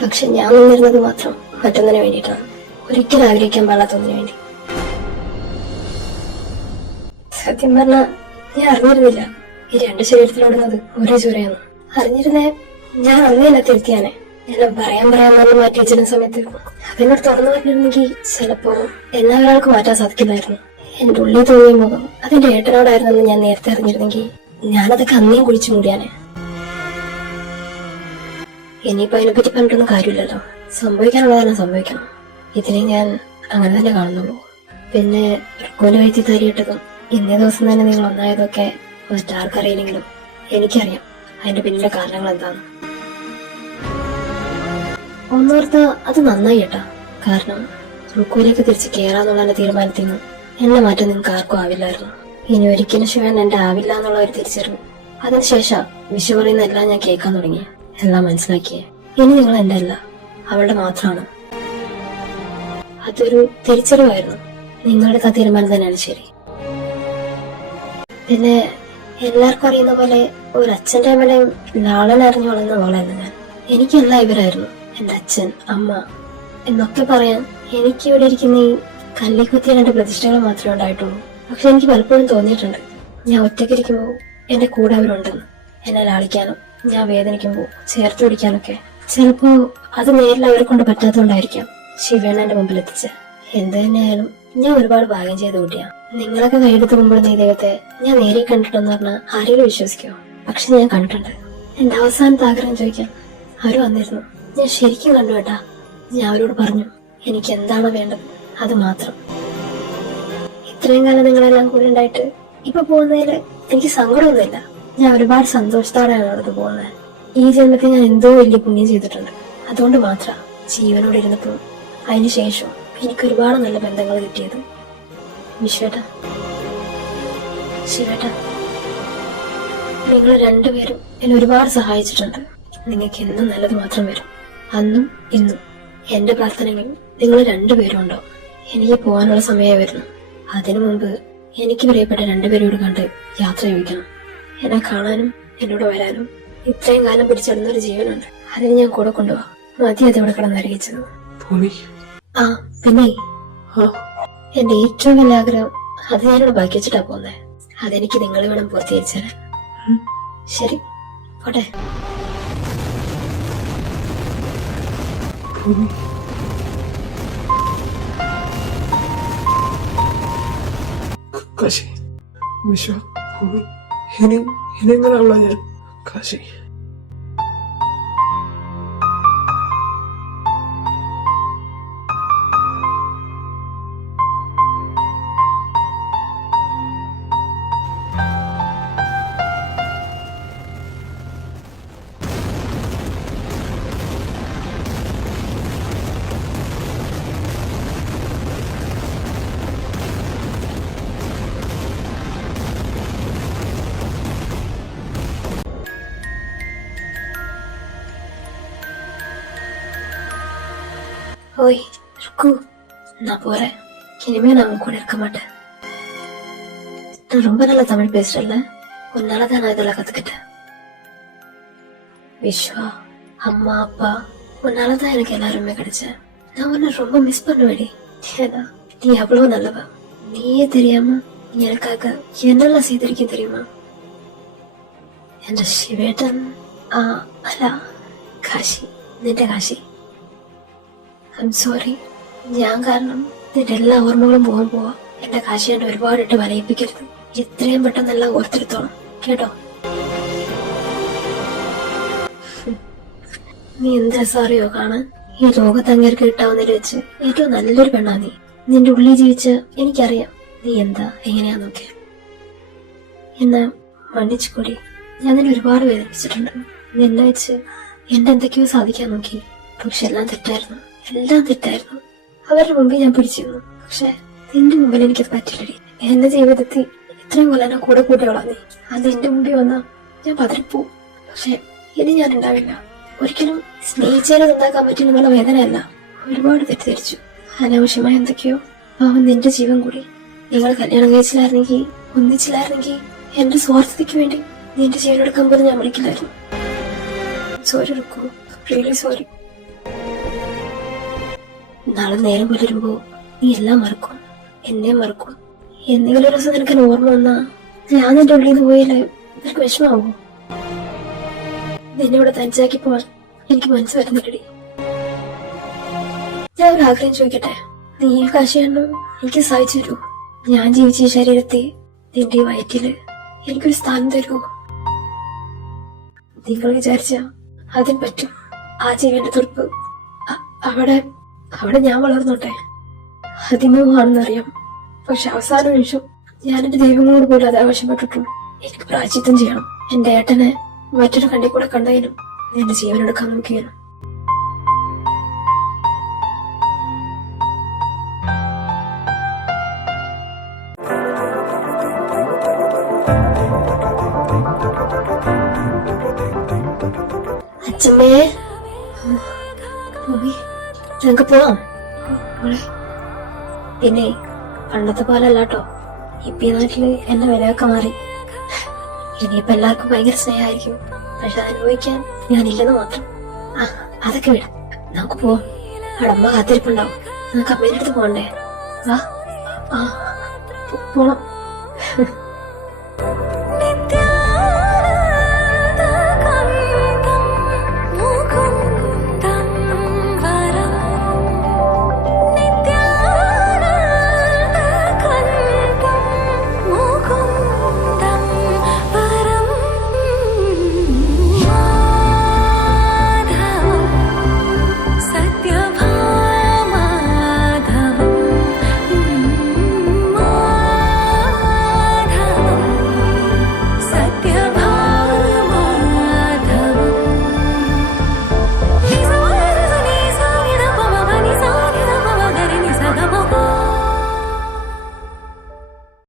പക്ഷെ ഞാൻ നിന്നിരുന്നത് മാത്രം മറ്റൊന്നിനു വേണ്ടിയിട്ടാണ്, ഒരിക്കലും ആഗ്രഹിക്കാൻ പാടാത്തൊന്നിനു വേണ്ടി. സത്യം പറഞ്ഞാ ഞാൻ അറിഞ്ഞിരുന്നില്ല ഈ രണ്ട് ശരീരത്തിലോടുന്നത് ഒരേ ചൂരയാണ്. അറിഞ്ഞിരുന്നേ ഞാൻ അന്നേല തിരുത്തിയാനെ. ഞാൻ പറയാൻ പറഞ്ഞു മാറ്റി വെച്ചിരുന്ന സമയത്ത് അതിനോട് തുറന്നു പറഞ്ഞിരുന്നെങ്കിൽ ചിലപ്പോ എല്ലാ ഒരാൾക്ക് മാറ്റാൻ സാധിക്കില്ലായിരുന്നു. എന്റെ ഉള്ളിൽ തോന്നിയ മുഖം അതിന്റെ ഏട്ടനോടായിരുന്നെന്ന് ഞാൻ നേരത്തെ അറിഞ്ഞിരുന്നെങ്കിൽ ഞാനതൊക്കെ അന്നേം കുഴിച്ചു മൂടിയാനെ. ഇനിയിപ്പോ അതിനെപ്പറ്റി പറഞ്ഞിട്ടൊന്നും കാര്യമില്ലല്ലോ. സംഭവിക്കാനുള്ളതെല്ലാം സംഭവിക്കണം. ഇതിനെ ഞാൻ അങ്ങനെ തന്നെ കാണുന്നുള്ളൂ. പിന്നെ റുക്കുവിന്റെ വയറ്റി തരിയിട്ടതും ഇന്നേ ദിവസം തന്നെ നിങ്ങൾ ഒന്നായതൊക്കെ മറ്റാർക്കറിയില്ലെങ്കിലും എനിക്കറിയാം അതിന്റെ പിന്നിലെ കാരണങ്ങൾ എന്താണ്. ഒന്നോർത്ത് അത് നന്നായി കേട്ടാ. കാരണം റുക്കുവിലേക്ക് തിരിച്ച് കയറാന്നുള്ള എന്റെ തീരുമാനത്തിൽ നിന്ന് എന്നെ മാറ്റാൻ നിങ്ങൾക്ക് ആർക്കും ആവില്ലായിരുന്നു. ഇനി ഒരിക്കലും ശിവൻ എന്റെ ആവില്ല എന്നുള്ള ഒരു തിരിച്ചറിവ്. അതിനുശേഷം വിഷു പറയുന്ന എല്ലാം ഞാൻ കേൾക്കാൻ തുടങ്ങി, എല്ലാം മനസ്സിലാക്കിയേ. ഇനി നിങ്ങൾ എന്റെ അല്ല, അവളുടെ മാത്രമാണ്. അതൊരു തിരിച്ചറിവായിരുന്നു. നിങ്ങളുടെ തീരുമാനം തന്നെയാണ് ശരി. പിന്നെ എല്ലാവർക്കും അറിയുന്ന പോലെ ഒരു അച്ഛന്റെ അമ്മയുടെയും ലാളൻ അറിഞ്ഞു വളർന്ന മോളായിരുന്നു ഞാൻ. എനിക്കല്ല ഇവരായിരുന്നു എന്റെ അച്ഛൻ അമ്മ എന്നൊക്കെ പറയാൻ. എനിക്ക് ഇവിടെ ഇരിക്കുന്ന ഈ കല്ലിക്കുത്തിയ രണ്ട് പ്രതിഷ്ഠകൾ മാത്രമേ ഉണ്ടായിട്ടുള്ളൂ. പക്ഷെ എനിക്ക് പലപ്പോഴും തോന്നിയിട്ടുണ്ട് ഞാൻ ഒറ്റയ്ക്കിരിക്കുമ്പോൾ എന്റെ കൂടെ അവരുണ്ടെന്ന്. എന്നെ ലാളിക്കാനും ഞാൻ വേദനിക്കുമ്പോൾ ചേർത്ത് പിടിക്കാനൊക്കെ. ചിലപ്പോ അത് നേരിൽ അവരെ കൊണ്ട് പറ്റാത്തതുകൊണ്ടായിരിക്കാം ശിവേണ എന്റെ മുമ്പിൽ എത്തിച്ച. എന്ത് തന്നെയായാലും ഞാൻ ഒരുപാട് ഭാഗ്യം ചെയ്ത കുട്ടിയാ. നിങ്ങളൊക്കെ കൈയെടുത്ത് മുമ്പുള്ള ഈ ദൈവത്തെ ഞാൻ നേരിൽ കണ്ടിട്ടെന്ന് പറഞ്ഞാൽ ആരെങ്കിലും വിശ്വസിക്കോ? പക്ഷെ ഞാൻ കണ്ടിട്ടുണ്ട്. എന്റെ അവസാനത്തെ ആഗ്രഹം ചോദിക്കാൻ അവര് വന്നിരുന്നു. ഞാൻ ശരിക്കും കണ്ടു കേട്ടാ. ഞാൻ അവരോട് പറഞ്ഞു എനിക്ക് എന്താണോ വേണ്ടത് അത് മാത്രം. ഇത്രയും കാലം നിങ്ങളെല്ലാം കൂടെ ഉണ്ടായിട്ട് ഇപ്പൊ പോകുന്നതിൽ എനിക്ക് സങ്കടമൊന്നുമില്ല. ഞാൻ ഒരുപാട് സന്തോഷത്തോടെയാണ് അവിടുത്തെ പോകുന്നത്. ഈ ജന്മത്തിൽ ഞാൻ എന്തോ വലിയ പുണ്യം ചെയ്തിട്ടുണ്ട്. അതുകൊണ്ട് മാത്രം ജീവനോട് ഇരുന്നപ്പോൾ അതിനുശേഷം എനിക്ക് ഒരുപാട് നല്ല ബന്ധങ്ങൾ കിട്ടിയത്. വിശ്വേട്ട, ശിവേട്ട, നിങ്ങൾ രണ്ടുപേരും എന്നെ ഒരുപാട് സഹായിച്ചിട്ടുണ്ട്. നിങ്ങൾക്ക് എന്നും നല്ലത് മാത്രം വരും. അന്നും ഇന്നും എന്റെ പ്രാർത്ഥനകൾ നിങ്ങൾ രണ്ടുപേരും ഉണ്ടാവും. എനിക്ക് പോകാനുള്ള സമയമായി വരുന്നു. അതിനു മുമ്പ് എനിക്ക് പ്രിയപ്പെട്ട രണ്ടുപേരോട് കണ്ട് യാത്ര ചോദിക്കണം. എന്നെ കാണാനും എന്നോട് വരാനും ഇത്രയും കാലം പിടിച്ചിടുന്ന ഒരു ജീവനുണ്ട്. അതിന് ഞാൻ കൂടെ കൊണ്ടുപോവാം. മതി അതിവിടെ കിടന്നറിയിച്ചത്. ആ പിന്നെ എന്റെ ഏറ്റവും വലിയ ആഗ്രഹം അത് ഞാനിവിടെ ബാക്കി വെച്ചിട്ടാ പോകുന്നത്. അതെനിക്ക് നിങ്ങളെ വേണം പൂർത്തീകരിച്ചു തരാൻ. ശരി, പോട്ടെ. കാശി, വിശ്വ, ഇനി എങ്ങനെയുള്ള ഞാൻ കാശി? ஓய் ருக்கு, நான் போறேன். இனிமே நான் உன் கூட இருக்க மாட்டேன். நான் ரொம்ப நல்லா தமிழ் பேசுறேன்ல, உன்னாலதான் நான் இதெல்லாம் கத்துக்கிட்டேன். விஸ்வா, அம்மா அப்பா உன்னாலதான் எனக்கு எல்லாருமே கிடைச்ச. நான் உன்னை ரொம்ப மிஸ் பண்ணுவேடி. ஏன்னா நீ அவ்வளவு நல்லவ. நீயே தெரியாம எனக்காக என்னெல்லாம் செய்திருக்கேன் தெரியுமா? എന്റെ ശിവേട്ടൻ, അല്ല കാശി, നിന്റെ കാശി. I'm sorry. ഞാൻ കാരണം നിന്റെ എല്ലാ ഓർമ്മകളും പോകാൻ പോവാ. എന്റെ കാശി എന്നെ ഒരുപാടിട്ട് വലയിപ്പിക്കരുത്. എത്രയും പെട്ടെന്നെല്ലാം ഓർത്തെടുത്തോണം കേട്ടോ. നീ എന്ത് രസറിയോ കാണാൻ. ഈ ലോകത്ത് അങ്ങേർക്ക് കിട്ടാവുന്നതിൽ വെച്ച് ഏറ്റവും നല്ലൊരു പെണ്ണാ നീ. നിന്റെ ഉള്ളിൽ ജീവിച്ച എനിക്കറിയാം നീ എന്താ എങ്ങനെയാന്നൊക്കെ. എന്നാ മன்னிച്ചുകൂടി, ഞാൻ നിന്നെ ഒരുപാട് വേദനിപ്പിച്ചിട്ടുണ്ട്. നിന്നെ വെച്ച് എന്റെ എന്തൊക്കെയോ സാധിക്കാൻ നോക്കി. പക്ഷെ എല്ലാം തെറ്റായിരുന്നു, എല്ലാം തെറ്റായിരുന്നു. അവരുടെ മുമ്പിൽ ഞാൻ പിടിച്ചിരുന്നു. പക്ഷെ നിന്റെ മുമ്പിൽ എനിക്കത് പറ്റില്ലടി. എന്റെ ജീവിതത്തിൽ ഇത്രയും കൊല്ലം എന്നെ കൂടെ കൂട്ടിയോളാം നീ. അത് എന്റെ മുമ്പിൽ വന്നാ ഞാൻ പതറിപ്പോവും. പക്ഷെ ഇനി ഞാൻ ഉണ്ടാവില്ല. ഒരിക്കലും സ്നേഹിച്ചതിനെ ഉണ്ടാക്കാൻ പറ്റുന്നുള്ള വേദനയല്ല. ഒരുപാട് തെറ്റിദ്ധരിച്ചു. അനാവശ്യമായ എന്തൊക്കെയോ അവൻ നിന്റെ ജീവൻ കൂടി നിങ്ങൾ കല്യാണം കഴിച്ചില്ലായിരുന്നെങ്കിൽ, ഒന്നിച്ചില്ലായിരുന്നെങ്കിൽ എന്റെ സ്വാർത്ഥതയ്ക്ക് വേണ്ടി നീ എന്റെ ജീവനെടുക്കാൻ പോലും ഞാൻ വിളിക്കില്ലായിരുന്നു. Sorry Rukku, really sorry. നാളെ നേരം പുലരുമ്പോ നീ എല്ലാം മറക്കും, എന്നെ മറക്കും. എന്തെങ്കിലും ഒരു ദിവസം നിനക്ക് ഓർമ്മ വന്നാ ഞാൻ എന്റെ ഉള്ളിൽ നിന്ന് പോയാലേ നിനക്ക് വിഷമാവോ? നിന്നെ ഇവിടെ തനിച്ചാക്കി പോവാൻ എനിക്ക് മനസ്സ് വരുന്നില്ലടി. ഞാൻ ഒരു ആഗ്രഹം ചോദിക്കട്ടെ, നീ ഈ കാശിയെണ്ണം എനിക്ക് സഹായിച്ചു തരൂ? ഞാൻ ജീവിച്ച ഈ ശരീരത്തെ നിന്റെ ഈ വയറ്റില് എനിക്കൊരു സ്ഥാനം തരൂ? നിങ്ങൾ വിചാരിച്ച അതിന് പറ്റും. ആ ജീവന്റെ തുറപ്പ് അവിടെ അവിടെ ഞാൻ വളർന്നോട്ടെ. അതിമോഹാണെന്നറിയാം, പക്ഷെ അവസാന നിമിഷം ഞാൻ എന്റെ ദൈവങ്ങളോട് പോലും അത് ആവശ്യപ്പെട്ടിട്ടുള്ളൂ. എനിക്ക് പ്രായശ്ചിത്തം ചെയ്യണം. എന്റെ ഏട്ടനെ മറ്റൊരു കണ്ണിൽ കൂടെ കണ്ടതിനും എന്റെ ജീവനെടുക്കാൻ നോക്കിയാലും. അച്ഛമ്മേ, ഞങ്ങക്ക് പോവാം. പിന്നെ പണ്ടത്തെ പോലല്ലാട്ടോ, ഇപ്പൊ ഈ നാട്ടില് എന്റെ വിലയൊക്കെ മാറി. ഇനിയിപ്പോ എല്ലാവർക്കും ഭയങ്കര സ്നേഹമായിരിക്കും, പക്ഷെ അനുഭവിക്കാൻ ഞാനില്ലെന്ന് മാത്രം. അതൊക്കെ വിടാം, നമുക്ക് പോവാം. അവിടെ അമ്മ കാത്തിരിപ്പുണ്ടാവും. നമുക്ക് അമ്മേന്റെ അടുത്ത് പോകണ്ടേ? പോണം.